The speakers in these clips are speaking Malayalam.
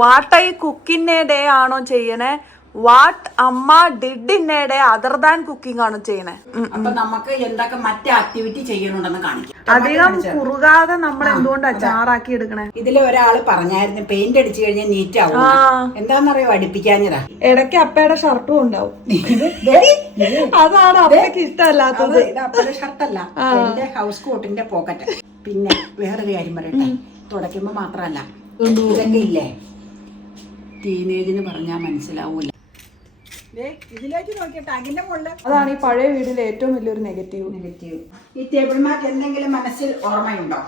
വാട്ട് ഐ കുക്കിംഗ് ഡേ ആണോ ചെയ്യണേ, വാട്ട് അമ്മ did in A day other than cooking ആണോ ചെയ്യണേ. അപ്പൊ നമുക്ക് എന്തൊക്കെ മറ്റേ ആക്ടിവിറ്റി ചെയ്യണമെന്ന് കാണിക്കാം. അധികം കുറുകാതെ നമ്മൾ എന്തുകൊണ്ട് അച്ചാറാക്കി എടുക്കണേ. ഇതില് ഒരാള് പറഞ്ഞായിരുന്നു പെയിന്റ് അടിച്ചു കഴിഞ്ഞാൽ നീറ്റ് ആവും. എന്താന്നറിയോ, അടുപ്പിക്കാഞ്ഞതാ. ഇടയ്ക്ക് അപ്പയുടെ ഷർട്ടും ഉണ്ടാവും. അതാണ് അപ്പയ്ക്ക് ഇഷ്ടമല്ലാത്തത്. ഇത് അപ്പയുടെ ഷർട്ടല്ല, എന്റെ ഹൗസ് കോട്ടിന്റെ പോക്കറ്റ്. പിന്നെ വേറൊരു കാര്യം പറയട്ടെ, തുടയ്ക്കുമ്പോ മാത്രല്ല, ഇതൊക്കെ ഇല്ലേ ടീനേജിന് പറഞ്ഞാൽ മനസ്സിലാവൂല. ഇതിലേക്ക് നോക്കിയ ടാങ്കിന്റെ മുകളിൽ അതാണ് ഈ പഴയ വീടിന്റെ ഏറ്റവും വലിയൊരു നെഗറ്റീവ്. ഈ ടേബിൾ മാറ്റ് എന്തെങ്കിലും മനസ്സിൽ ഓർമ്മയുണ്ടോ?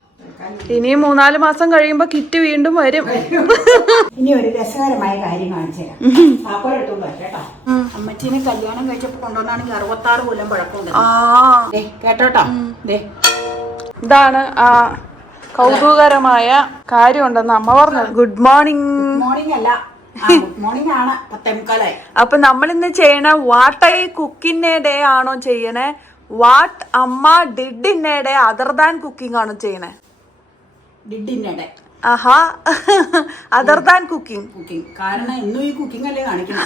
ഇനിയും 3-4 മാസം കഴിയുമ്പോ കിറ്റ് വീണ്ടും വരും. ഇനി ഒരു രസകരമായ കാര്യം കാണിച്ചു തരാം. പാപ്പോഴെടുത്തോണ്ട് കേട്ടോ. അമ്മച്ചീനെ കല്യാണം കഴിച്ചപ്പോ കൊണ്ടുവന്നാണെങ്കിൽ 66 കൊല്ലം പഴക്കമുണ്ട്. കേട്ടോട്ടോ. ഇതാണ് ആ കൗതുകകരമായ കാര്യമുണ്ടെന്ന് അമ്മ പറഞ്ഞത്. Good morning. മോർണിംഗ് അല്ല, ഗുഡ് മോർണിംഗ് ആണ്. 10:45. അപ്പൊ നമ്മൾ ഇന്ന് ചെയ്യണ വാട്ട് ഐ കുക്കിംഗ് ഡേ ആണോ ചെയ്യണേ, വാട്ട് അമ്മ did in A day other than cooking ആണോ ചെയ്യണേ. Did in A day. Aaha, other than cooking. കാരണം ഇന്നും ഈ കുക്കിംഗ് അല്ലേ കാണിക്കണം.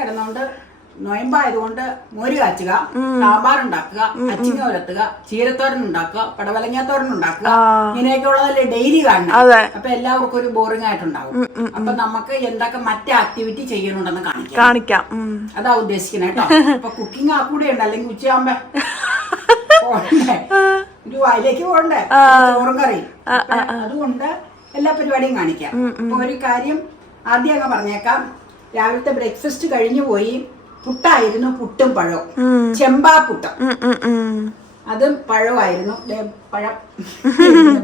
കിടന്നോണ്ട് നൊയമ്പായതുകൊണ്ട് മോര് കാച്ചുക, സാമ്പാർ ഉണ്ടാക്കുക, അച്ചിങ്ങ ഉലത്തുക, ചീരത്തോരൻ ഉണ്ടാക്കുക, പടവലങ്ങാത്തോരൻ ഉണ്ടാക്കുക, ഇങ്ങനെയൊക്കെ ഉള്ളതല്ലേ ഡെയിലി കാണണം. അപ്പൊ എല്ലാവർക്കും ഒരു ബോറിംഗ് ആയിട്ടുണ്ടാവും. അപ്പൊ നമുക്ക് എന്തൊക്കെ മറ്റേ ആക്ടിവിറ്റി ചെയ്യണമെന്ന് കാണിക്കാം. അതാ ഉദ്ദേശിക്കണേ കേട്ടോ. അപ്പൊ കുക്കിംഗ് ആ കൂടെ ഉണ്ട്, അല്ലെങ്കിൽ ഉച്ചയാകുമ്പോ പോകണ്ടേ, ഒരു വായിലേക്ക് പോകണ്ടേ ചോറും കറി. അതുകൊണ്ട് എല്ലാ പരിപാടിയും കാണിക്കാം. അപ്പൊ ഒരു കാര്യം ആദ്യം അങ്ങ് പറഞ്ഞേക്കാം. രാവിലത്തെ ബ്രേക്ക്ഫാസ്റ്റ് കഴിഞ്ഞു പോയി. പുട്ടായിരുന്നു, പുട്ടും പഴവും. ചെമ്പാപ്പുട്ടം, അതും പഴമായിരുന്നു. പഴം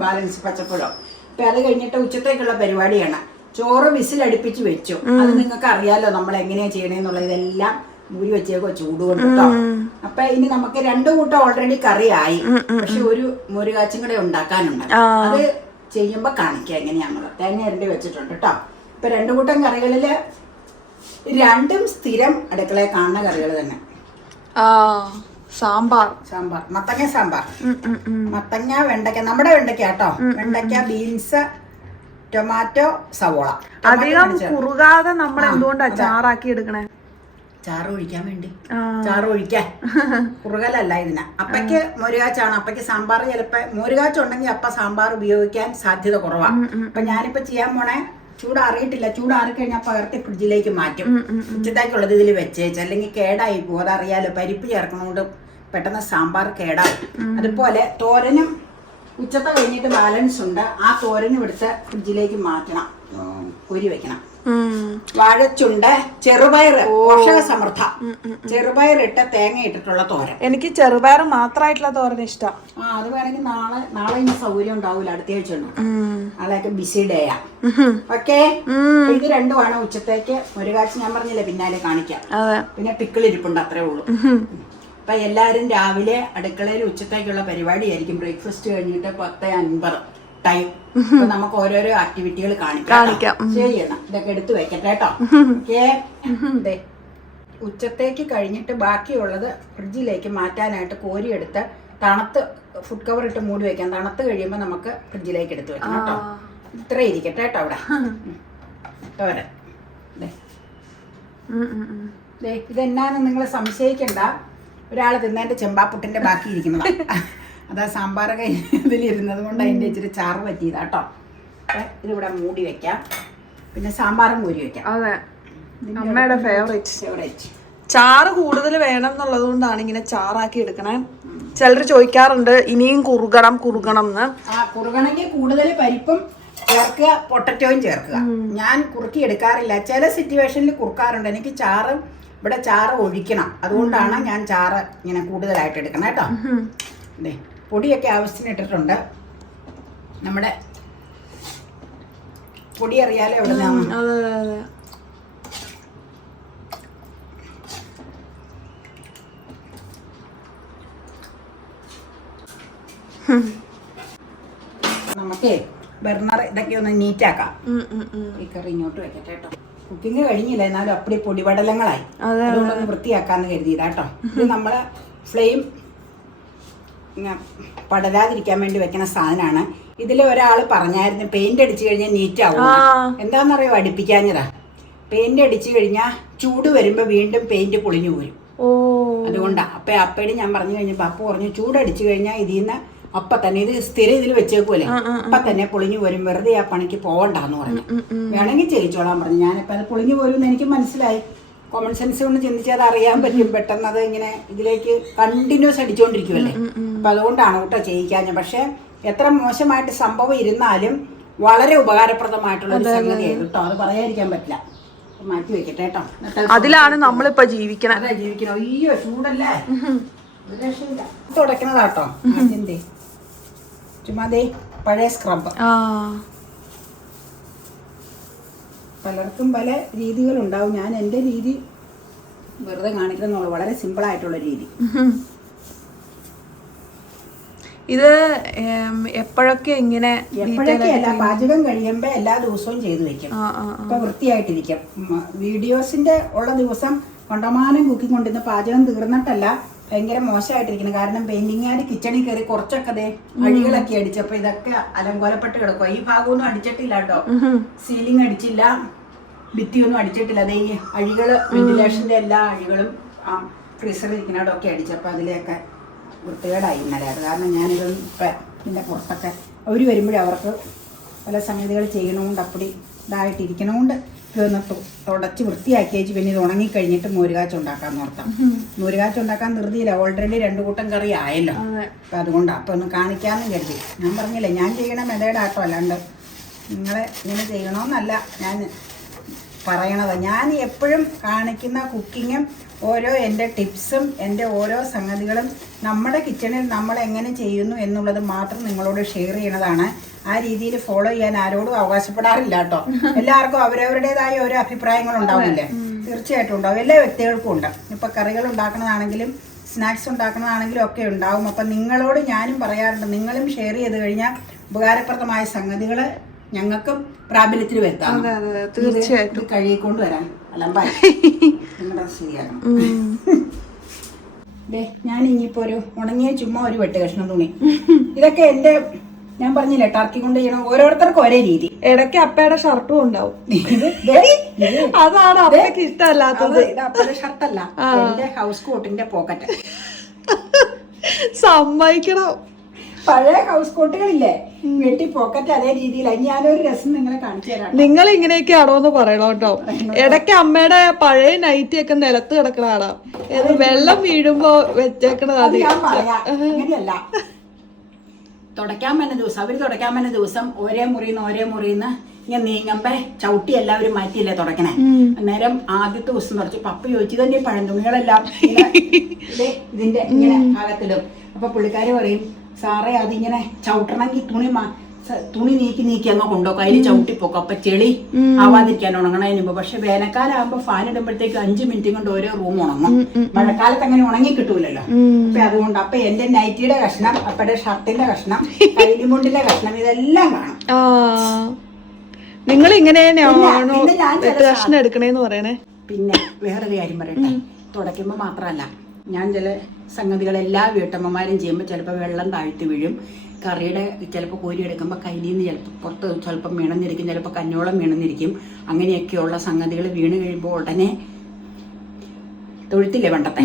ബാലൻസ് പച്ചപ്പഴം. അപ്പൊ അത് കഴിഞ്ഞിട്ട് ഉച്ചത്തേക്കുള്ള പരിപാടിയാണ്. ചോറ് വിസിലടുപ്പിച്ച് വെച്ചു. അത് നിങ്ങൾക്ക് അറിയാലോ നമ്മൾ എങ്ങനെയാ ചെയ്യണേന്നുള്ളത്. ഇതെല്ലാം മൂരി വെച്ചേക്കോ ചൂടുകൊണ്ട് കേട്ടോ. അപ്പൊ ഇനി നമുക്ക് 2 കൂട്ടം ഓൾറെഡി കറിയായി. പക്ഷെ ഒരു മോരുകാച്ചും കൂടെ ഉണ്ടാക്കാനുണ്ട്. അത് ചെയ്യുമ്പോ കാണിക്കാം എങ്ങനെയാണുള്ളത്. തേങ്ങ ഇരണ്ടി വെച്ചിട്ടുണ്ട് കേട്ടോ. ഇപ്പൊ 2 കൂട്ടം കറികളില് 2ഉം സ്ഥിരം അടുക്കളയിൽ കാണുന്ന കറികൾ തന്നെ. സാമ്പാർ, മത്തങ്ങ സാമ്പാർ, മത്തങ്ങ വെണ്ടയ്ക്ക, നമ്മുടെ വെണ്ടയ്ക്ക കേട്ടോ. വെണ്ടയ്ക്ക, ബീൻസ്, ടൊമാറ്റോ, സവോള. അധികം കുറുകാതെ നമ്മൾ എന്തുകൊണ്ട് അച്ചാറാക്കി എടുക്കണേ. ചാറ് ഒഴിക്കാൻ വേണ്ടി. ചാറ് ഒഴിക്കാൻ കുറുകലല്ല ഇതിന്. അപ്പയ്ക്ക് മോരുകാച്ചാണ്. അപ്പയ്ക്ക് സാമ്പാർ ചിലപ്പോ മോരുകാച്ചുണ്ടെങ്കിൽ അപ്പ സാമ്പാർ ഉപയോഗിക്കാൻ സാധ്യത കുറവാണ്. അപ്പൊ ഞാനിപ്പോ ചെയ്യാൻ പോണേ, ചൂടാറിയിട്ടില്ല. ചൂടാറിക്കഴിഞ്ഞാൽ പകർത്തി ഫ്രിഡ്ജിലേക്ക് മാറ്റും. ഉച്ചത്തേക്കുള്ളത് ഇതിൽ വെച്ചേച്ച്, അല്ലെങ്കിൽ കേടായി പോകും. അതറിയാലോ, പരിപ്പ് ചേർക്കണോണ്ട് പെട്ടെന്ന് സാമ്പാർ കേടാവും. അതുപോലെ തോരനും ഉച്ചത്തെ കഴിഞ്ഞിട്ട് ബാലൻസ് ഉണ്ട്. ആ തോരനും എടുത്ത് ഫ്രിഡ്ജിലേക്ക് മാറ്റണം, ഊരി വെക്കണം. വാഴച്ചുണ്ട്, ചെറുപയർ, പോഷക സമൃദ്ധ ചെറുപയർ ഇട്ട് തേങ്ങ ഇട്ടിട്ടുള്ള തോരൻ. എനിക്ക് ചെറുപയർ മാത്രമായിട്ടുള്ള തോരൻ ഇഷ്ടം. അത് വേണമെങ്കിൽ നാളെ ഇനി സൗകര്യം ഉണ്ടാവൂല. അടുത്ത ആഴ്ച ഉണ്ട്. നാളെയൊക്കെ ബിസി ഡേയാ. ഓക്കെ, ഇത് രണ്ടുമാണ് ഉച്ചത്തേക്ക്. മോരുകാച്ചി ഞാൻ പറഞ്ഞില്ലേ പിന്നാലെ കാണിക്കാം. പിന്നെ പിക്കിൾ ഇരിപ്പുണ്ട്, അത്രേ ഉള്ളൂ. അപ്പൊ എല്ലാരും രാവിലെ അടുക്കളയിൽ ഉച്ചത്തേക്കുള്ള പരിപാടിയായിരിക്കും. ബ്രേക്ക്ഫാസ്റ്റ് കഴിഞ്ഞിട്ട് 10:50 ടൈം. അപ്പൊ നമുക്ക് ഓരോരോ ആക്ടിവിറ്റികൾ കാണിക്കാം. ശരി എന്നാ ഇതൊക്കെ എടുത്തു വെക്കട്ടെ കേട്ടോ. ഓക്കേ, ഉച്ചത്തേക്ക് കഴിഞ്ഞിട്ട് ബാക്കിയുള്ളത് ഫ്രിഡ്ജിലേക്ക് മാറ്റാനായിട്ട് കോരിയെടുത്ത് തണുത്ത് ഫുഡ് കവർ ഇട്ട് മൂടി വെക്കാം. തണുത്ത് കഴിയുമ്പോൾ നമുക്ക് ഫ്രിഡ്ജിലേക്ക് എടുത്ത് വെക്കണം കേട്ടോ. ഇത്ര ഇരിക്കട്ടെ കേട്ടോ. അവിടെ തോരൻ ഇതെന്നാന്ന് നിങ്ങൾ സംശയിക്കണ്ട. ഒരാൾ തിന്നതിന്റെ ചെമ്പാപ്പുട്ടിന്റെ ബാക്കി ഇരിക്കുന്നത് അതാ സാമ്പാർ ഇതിലിരുന്നത് കൊണ്ട് അതിന്റെ ഇച്ചിരി ചാറ് പറ്റിയതാ കേട്ടോ. ഇതിവിടെ മൂടി വെക്കാം. പിന്നെ സാമ്പാറും മൂടി വെക്കാം. അതെ, അമ്മയുടെ ഫേവറേറ്റ്. ചാറ് കൂടുതൽ വേണം എന്നുള്ളത് കൊണ്ടാണ് ഇങ്ങനെ ചാറാക്കി എടുക്കണേ. ചിലർ ചോദിക്കാറുണ്ട് ഇനിയും കുറുകണം എന്ന്. കുറുകണമെങ്കിൽ കൂടുതൽ പരിപ്പും ചേർക്കുക, പൊട്ടറ്റോയും ചേർക്കുക. ഞാൻ കുറുക്കി എടുക്കാറില്ല. ചില സിറ്റുവേഷനിൽ കുറുക്കാറുണ്ട്. എനിക്ക് ഇവിടെ ചാറ് ഒഴിക്കണം. അതുകൊണ്ടാണ് ഞാൻ ചാറ് ഇങ്ങനെ കൂടുതലായിട്ട് എടുക്കണം കേട്ടോ. പൊടിയൊക്കെ ആവശ്യത്തിന് ഇട്ടിട്ടുണ്ട്. നമ്മുടെ പൊടി അറിയാലോ എവിടെ നിന്നാണ്. നമുക്ക് ബർണർ ഇതൊക്കെ ഒന്ന് നീറ്റാക്കാം. ഈ കറി ഇങ്ങോട്ട് വെക്കട്ടെ കേട്ടോ. കുക്കിംഗ് കഴിഞ്ഞില്ല, എന്നാലും അപ്പടി പൊടിപടലങ്ങളായി. അതുകൊണ്ടൊന്ന് വൃത്തിയാക്കാന്ന് കരുതിയതാട്ടോ. ഇത് നമ്മള് ഫ്ലെയിം പടരാതിരിക്കാൻ വേണ്ടി വെക്കുന്ന സാധനമാണ്. ഇതില് ഒരാള് പറഞ്ഞായിരുന്നു പെയിന്റ് അടിച്ചു കഴിഞ്ഞാൽ നീറ്റ് ആവും. എന്താന്നറിയോ അടുപ്പിക്കാഞ്ഞതാ. പെയിന്റ് അടിച്ചു കഴിഞ്ഞാൽ ചൂട് വരുമ്പോ വീണ്ടും പെയിന്റ് പൊളിഞ്ഞു പോരും. അതുകൊണ്ടാ. അപ്പയോട് ഞാൻ പറഞ്ഞു കഴിഞ്ഞപ്പോ അപ്പ പറഞ്ഞു ചൂടടിച്ചു കഴിഞ്ഞാൽ ഇതിന്ന് അപ്പൊ തന്നെ ഇത് സ്ഥിരം ഇതിൽ വെച്ചേക്കൂലേ അപ്പൊ തന്നെ പൊളിഞ്ഞു പോരും, വെറുതെ ആ പണിക്ക് പോകണ്ടെന്ന് പറഞ്ഞു. വേണമെങ്കിൽ ചെയ്യിച്ചോളാൻ പറഞ്ഞു. ഞാനിപ്പോ അത് പൊളിഞ്ഞു പോരും എനിക്ക് മനസ്സിലായി. കോമൺ സെൻസ് കൊണ്ട് ചിന്തിച്ചാൽ അത് അറിയാൻ പറ്റും. പെട്ടെന്ന് അത് ഇങ്ങനെ ഇതിലേക്ക് കണ്ടിന്യൂസ് അടിച്ചുകൊണ്ടിരിക്കുമല്ലേ. അപ്പൊ അതുകൊണ്ടാണ് കേട്ടോ ചെയ്യിക്കാഞ്ഞ. പക്ഷെ എത്ര മോശമായിട്ട് സംഭവം ഇരുന്നാലും വളരെ ഉപകാരപ്രദമായിട്ടുള്ള ഒരു സംഗതിയായിരുന്നു കേട്ടോ. അത് പറയാതിരിക്കാൻ പറ്റില്ല. മാറ്റി വെക്കട്ടെ കേട്ടോ. അതിലാണ് നമ്മളിപ്പോ ജീവിക്കണം. അതെ ജീവിക്കണം. അയ്യോ ചൂടല്ലേ, ഒരു രക്ഷയില്ല. തുടക്കണതാട്ടോ ആദ്യത്തെ ചുമ്മാതെ പഴയ സ്ക്രബ്. പലർക്കും പല രീതികളുണ്ടാവും. ഞാൻ എൻ്റെ രീതി വെറുതെ കാണിക്കുന്നുള്ളൂ. വളരെ സിമ്പിൾ ആയിട്ടുള്ള രീതി. ഇത് എപ്പോഴൊക്കെ ഇങ്ങനെ എപ്പോഴൊക്കെയല്ല, പാചകം കഴിയുമ്പോ എല്ലാ ദിവസവും ചെയ്തു വെക്കും. അപ്പൊ വൃത്തിയായിട്ടിരിക്കും. വീഡിയോസിന്റെ ഉള്ള ദിവസം കണ്ടമാനം കുക്കിംഗ് കൊണ്ട് ഇന്ന് പാചകം തീർന്നിട്ടല്ല, ഭയങ്കര മോശമായിട്ടിരിക്കണം. കാരണം പെയിന്റിങ്ങാര് കിച്ചണിൽ കയറി കുറച്ചൊക്കെ അഴികളൊക്കെ അടിച്ചപ്പോ ഇതൊക്കെ അലങ്കോലപ്പെട്ട് കിടക്കുക. ഈ ഭാഗമൊന്നും അടിച്ചിട്ടില്ല കേട്ടോ. സീലിംഗ് അടിച്ചില്ല, ഭിത്തിയൊന്നും അടിച്ചിട്ടില്ല. അതേ ഈ അഴികള് വെന്റിലേഷന്റെ എല്ലാ അഴികളും ഫ്രീസറിൽ ഇരിക്കുന്നതൊക്കെ അടിച്ചപ്പോ അതിലെയൊക്കെ വൃത്തികേടായി ഇന്നലെ. അത് കാരണം ഞാനിതൊന്നും ഇപ്പം ഇതിൻ്റെ പുറത്തൊക്കെ അവർ വരുമ്പോഴും അവർക്ക് പല സംഗതികൾ ചെയ്യണമുണ്ട്, അപ്പടി ഇതായിട്ടിരിക്കണമുണ്ട്. ഇതൊന്ന് തുടച്ച് വൃത്തിയാക്കി വെച്ച് പിന്നെ ഇത് ഉണങ്ങിക്കഴിഞ്ഞിട്ട് മോരുകാച്ച ഉണ്ടാക്കാൻ നോർത്താം. മോരുകാച്ച ഉണ്ടാക്കാൻ ധൃതിയില്ല, ഓൾറെഡി 2 കൂട്ടം കറി ആയല്ലോ. അപ്പം അതുകൊണ്ടാണ് അപ്പം ഒന്ന് കാണിക്കാമെന്ന് കരുതി. ഞാൻ പറഞ്ഞില്ലേ ഞാൻ ചെയ്യണ മെതേഡാട്ടോ, അല്ലാണ്ട് നിങ്ങളെ ഇങ്ങനെ ചെയ്യണമെന്നല്ല ഞാൻ പറയണത്. ഞാൻ എപ്പോഴും കാണിക്കുന്ന കുക്കിങ്ങും ഓരോ എൻ്റെ ടിപ്സും എൻ്റെ ഓരോ സംഗതികളും നമ്മുടെ കിച്ചണിൽ നമ്മൾ എങ്ങനെ ചെയ്യുന്നു എന്നുള്ളത് മാത്രം നിങ്ങളോട് ഷെയർ ചെയ്യണതാണ്. ആ രീതിയിൽ ഫോളോ ചെയ്യാൻ ആരോടും അവകാശപ്പെടാറില്ല കേട്ടോ. എല്ലാവർക്കും അവരവരുടേതായ ഓരോ അഭിപ്രായങ്ങൾ ഉണ്ടാവില്ലേ, തീർച്ചയായിട്ടും ഉണ്ടാവും. എല്ലാ വ്യക്തികൾക്കും ഉണ്ട്. ഇപ്പം കറികൾ ഉണ്ടാക്കുന്നതാണെങ്കിലും സ്നാക്സ് ഉണ്ടാക്കുന്നതാണെങ്കിലും ഒക്കെ ഉണ്ടാവും. അപ്പം നിങ്ങളോട് ഞാനും പറയാറുണ്ട്, നിങ്ങളും ഷെയർ ചെയ്ത് കഴിഞ്ഞാൽ ഉപകാരപ്രദമായ സംഗതികൾ ഞങ്ങൾക്കും പ്രാബല്യത്തിൽ വരുത്താം. തീർച്ചയായിട്ടും കഴുകിക്കൊണ്ട് വരാൻ അലമ്പായി നിങ്ങളുടെ ശരിയാക്കണം. ഞാൻ ഇനിയിപ്പോ ഒരു ഉണങ്ങിയ ചുമ്മാ ഒരു വെട്ട് കഷ്ണം തുണി, ഇതൊക്കെ എന്റെ ഞാൻ പറഞ്ഞില്ലേ ടർക്കി കൊണ്ട് ചെയ്യണം. ഓരോരുത്തർക്കും ഒരേ രീതി. ഇടയ്ക്ക് അപ്പയുടെ ഷർട്ടും ഉണ്ടാവും. അതാണ് അപ്പയ്ക്ക് ഇഷ്ടമല്ലാത്തത്. ഇത് അപ്പയുടെ ഷർട്ടല്ല, എന്റെ ഹൗസ് കോട്ടിന്റെ പോക്കറ്റ്. സമ്മതിക്കണം. പഴയ ഹൗസ് കോട്ടുകളില്ലേ വെട്ടി പോക്കറ്റ് അതേ രീതിയിലായി. ഞാനൊരു രസം നിങ്ങളെ കാണിച്ചു തരാം. നിങ്ങൾ ഇങ്ങനെയൊക്കെയാണോ എന്ന് പറയണോ കേട്ടോ. ഇടയ്ക്ക് അമ്മയുടെ പഴയ നൈറ്റി ഒക്കെ നിലത്ത് കിടക്കണാടാ, വെള്ളം വീഴുമ്പോ വെച്ചേക്കണതാ. ഞാൻ പറയാം, അങ്ങനെയല്ല. തുടയ്ക്കാൻ പറ്റുന്ന ദിവസം അവര് തുടയ്ക്കാൻ പറ്റുന്ന ദിവസം ഓരോ മുറിന്ന് ഇങ്ങനെ നീങ്ങമ്പേ ചവിട്ടി എല്ലാവരും മാറ്റിയല്ലേ തുടക്കണേ. അന്നേരം ആദ്യത്തെ ദിവസം തുടച്ചു. പപ്പ ചോദിച്ചു തന്നെ പഴം തുണികളെല്ലാം ഇതിന്റെ ഇങ്ങനെ ഭാഗത്തിടും. അപ്പൊ പുള്ളിക്കാര് പറയും, സാറേ അതിങ്ങനെ ചവിട്ടണമെങ്കിൽ തുണി നീക്കി അങ്ങ് കൊണ്ടുപോകും, അതിൽ ചവിട്ടിപ്പോക്കും. അപ്പൊ ചെളി ആവാതിരിക്കാൻ ഉണങ്ങണതിന് മുമ്പ്. പക്ഷെ വേനൽക്കാലം ആകുമ്പോ ഫാൻ ഇടുമ്പോഴത്തേക്ക് 5 മിനിറ്റ് കൊണ്ട് ഓരോ റൂം ഉണങ്ങും. മഴക്കാലത്ത് അങ്ങനെ ഉണങ്ങി കിട്ടൂലല്ലോ. അപ്പൊ അതുകൊണ്ട് അപ്പൊ എന്റെ നൈറ്റിയുടെ കഷ്ണം, അപ്പയുടെ ഷർട്ടിന്റെ കഷ്ണം, കൈലിമുണ്ടിന്റെ കഷ്ണം, ഇതെല്ലാം കാണും. നിങ്ങൾ ഇങ്ങനെ എടുക്കണേന്ന് പറയണേ. പിന്നെ വേറൊരു കാര്യം പറയട്ടെ, തുടയ്ക്കുമ്പോ മാത്രല്ല, ഞാൻ ചില സംഗതികൾ എല്ലാ വീട്ടമ്മമാരും ചെയ്യുമ്പോൾ ചിലപ്പോൾ വെള്ളം താഴ്ത്തി വീഴും. കറിയുടെ ചിലപ്പോൾ കോരി എടുക്കുമ്പോൾ കയ്യിൽ നിന്ന് ചിലപ്പോൾ പുറത്ത് ചിലപ്പം വീണെന്നിരിക്കും, ചിലപ്പോൾ കഞ്ഞോളം വീണെന്നിരിക്കും. അങ്ങനെയൊക്കെയുള്ള സംഗതികൾ വീണ് കഴിയുമ്പോൾ ഉടനെ തൊഴുത്തില്ലേ പണ്ടത്തെ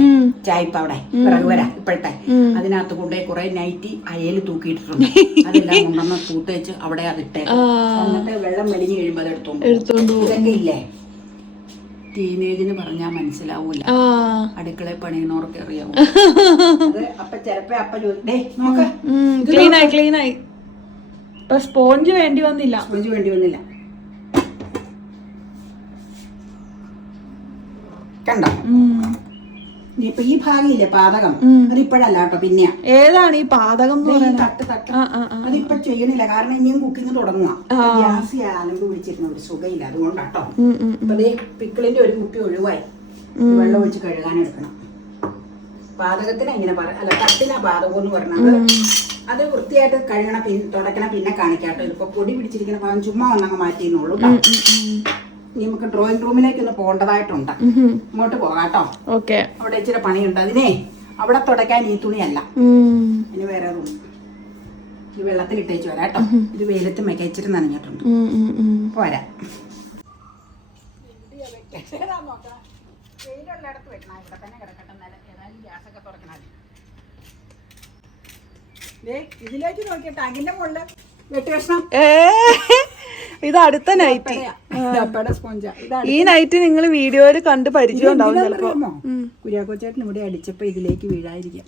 ചായപ്പ അവിടെ വിറക് വരാ ഇപ്പോഴത്തെ, അതിനകത്ത് കൊണ്ടുപോയി കുറെ നൈറ്റി അയല് തൂക്കിയിട്ടിട്ടുണ്ട്. അതെല്ലാം കൊണ്ടുവന്ന് തൂത്ത് വെച്ച് അവിടെ അതിട്ടേക്കും. എന്നിട്ട് വെള്ളം മെലിഞ്ഞ് കഴിയുമ്പോൾ അത് എടുത്തോണ്ട് ഇതൊക്കെ ഇല്ലേ ടീനേജിന് പറഞ്ഞാൽ മനസ്സിലാവൂല, അടുക്കളയിൽ പണിയുന്നവർക്ക് അറിയാവൂ. അപ്പൊ ചിലപ്പോ അപ്പ നോക്ക ക്ലീനായി. സ്പോഞ്ച് വേണ്ടി വന്നില്ല. കണ്ടോ? ഇപ്പൊ ഈ ഭാഗമില്ലേ പാതകം, അതിപ്പോഴല്ല കേട്ടോ. പിന്നെ ഏതാണ് ഈ പാതകം? തട്ട് അതിപ്പോ ചെയ്യണില്ല, കാരണം ഇനിയും കുക്കിംഗ് തുടങ്ങുക. ഗ്യാസ് അലമ്പ് പിടിച്ചിരുന്ന ഒരു സുഖയില്ല, അതുകൊണ്ടാട്ടോ. അപ്പൊ പിക്കിളിന്റെ ഒരു കുപ്പി ഒഴിവായി, വെള്ളം ഒഴിച്ച് കഴുകാനെടുക്കണം. പാതകത്തിന് എങ്ങനെ അല്ല തട്ടിനാ പാതകം എന്ന് പറഞ്ഞത്. അത് വൃത്തിയായിട്ട് കഴുകണം, തുടക്കണം, പിന്നെ കാണിക്കാട്ടോ. ഇപ്പൊ പൊടി പിടിച്ചിരിക്കുന്ന ഭാഗം ചുമ്മാ ഒന്നങ്ങ് മാറ്റിയെന്നുള്ളൂ. നമുക്ക് ഡ്രോയിങ് റൂമിലേക്ക് ഒന്ന് പോകേണ്ടതായിട്ടുണ്ട്. ഇങ്ങോട്ട് പോകാട്ടോ. അവിടെ ഇച്ചിരി പണിയുണ്ട്. അതിനെ അവിടെ തുടയ്ക്കാൻ ഈ തുണിയല്ല, ഇനി വേറെ റൂം. ഇത് വെള്ളത്തിലിട്ടേച്ച് വരാം കേട്ടോ. ഇത് വെയിലത്ത് മെക്കച്ചിട്ട് നനഞ്ഞിട്ടുണ്ട്. പോരാ. വെയിലുള്ളിടത്ത് വെക്കണം. ഇവിടെ തന്നെ കിടക്കട്ടെ. ഏതായാലും ഗ്യാസൊക്കെ തുറക്കണം. ഇതിലേക്ക് നോക്കിയ ടാങ്കിന്റെ മുകളില് വെട്ടി കഷ്ണം. ഇത് അടുത്ത നൈറ്റ്. സ്പോഞ്ചാ. ഈ നൈറ്റ് നിങ്ങൾ വീഡിയോയിൽ കണ്ട് പരിചയം ഉണ്ടാവും ചിലപ്പോ. കുര്യാക്കോച്ചേട്ടൻ ഇവിടെ അടിച്ചപ്പോ ഇതിലേക്ക് വീഴാതിരിക്കാം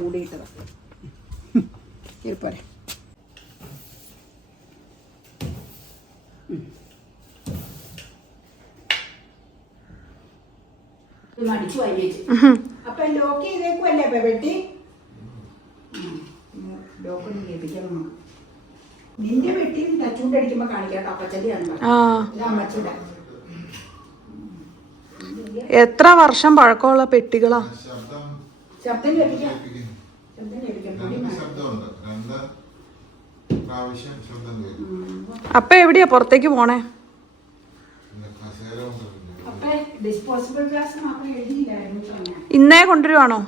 മൂടിയിട്ടതാ. പോരെ. അടിച്ചു വായിച്ചു. അപ്പൊ ലോക്ക് ചെയ്തേക്കുമല്ലേ അപ്പൊ വെട്ടി. ലോക്കൊന്നും കേൾപ്പിക്കണം. നിന്റെ വെട്ടിയും ടച്ചൂണ്ട് അടിക്കുമ്പോ കാണിക്കാട്ടോ. അപ്പച്ചന്റെ അമ്മച്ചിയുടെ. എത്ര വർഷം പഴക്കമുള്ള പെട്ടികളാ. ശബ്ദം കേൾപ്പിക്കാം. അപ്പൊ എവിടെയാ പുറത്തേക്ക് പോണേ? ഡിസ്പോസിബിൾ ഗ്ലാസ് മാത്രം എഴുതിയില്ലായിരുന്നു. ഇന്നേ കൊണ്ടുവരുവാണോ?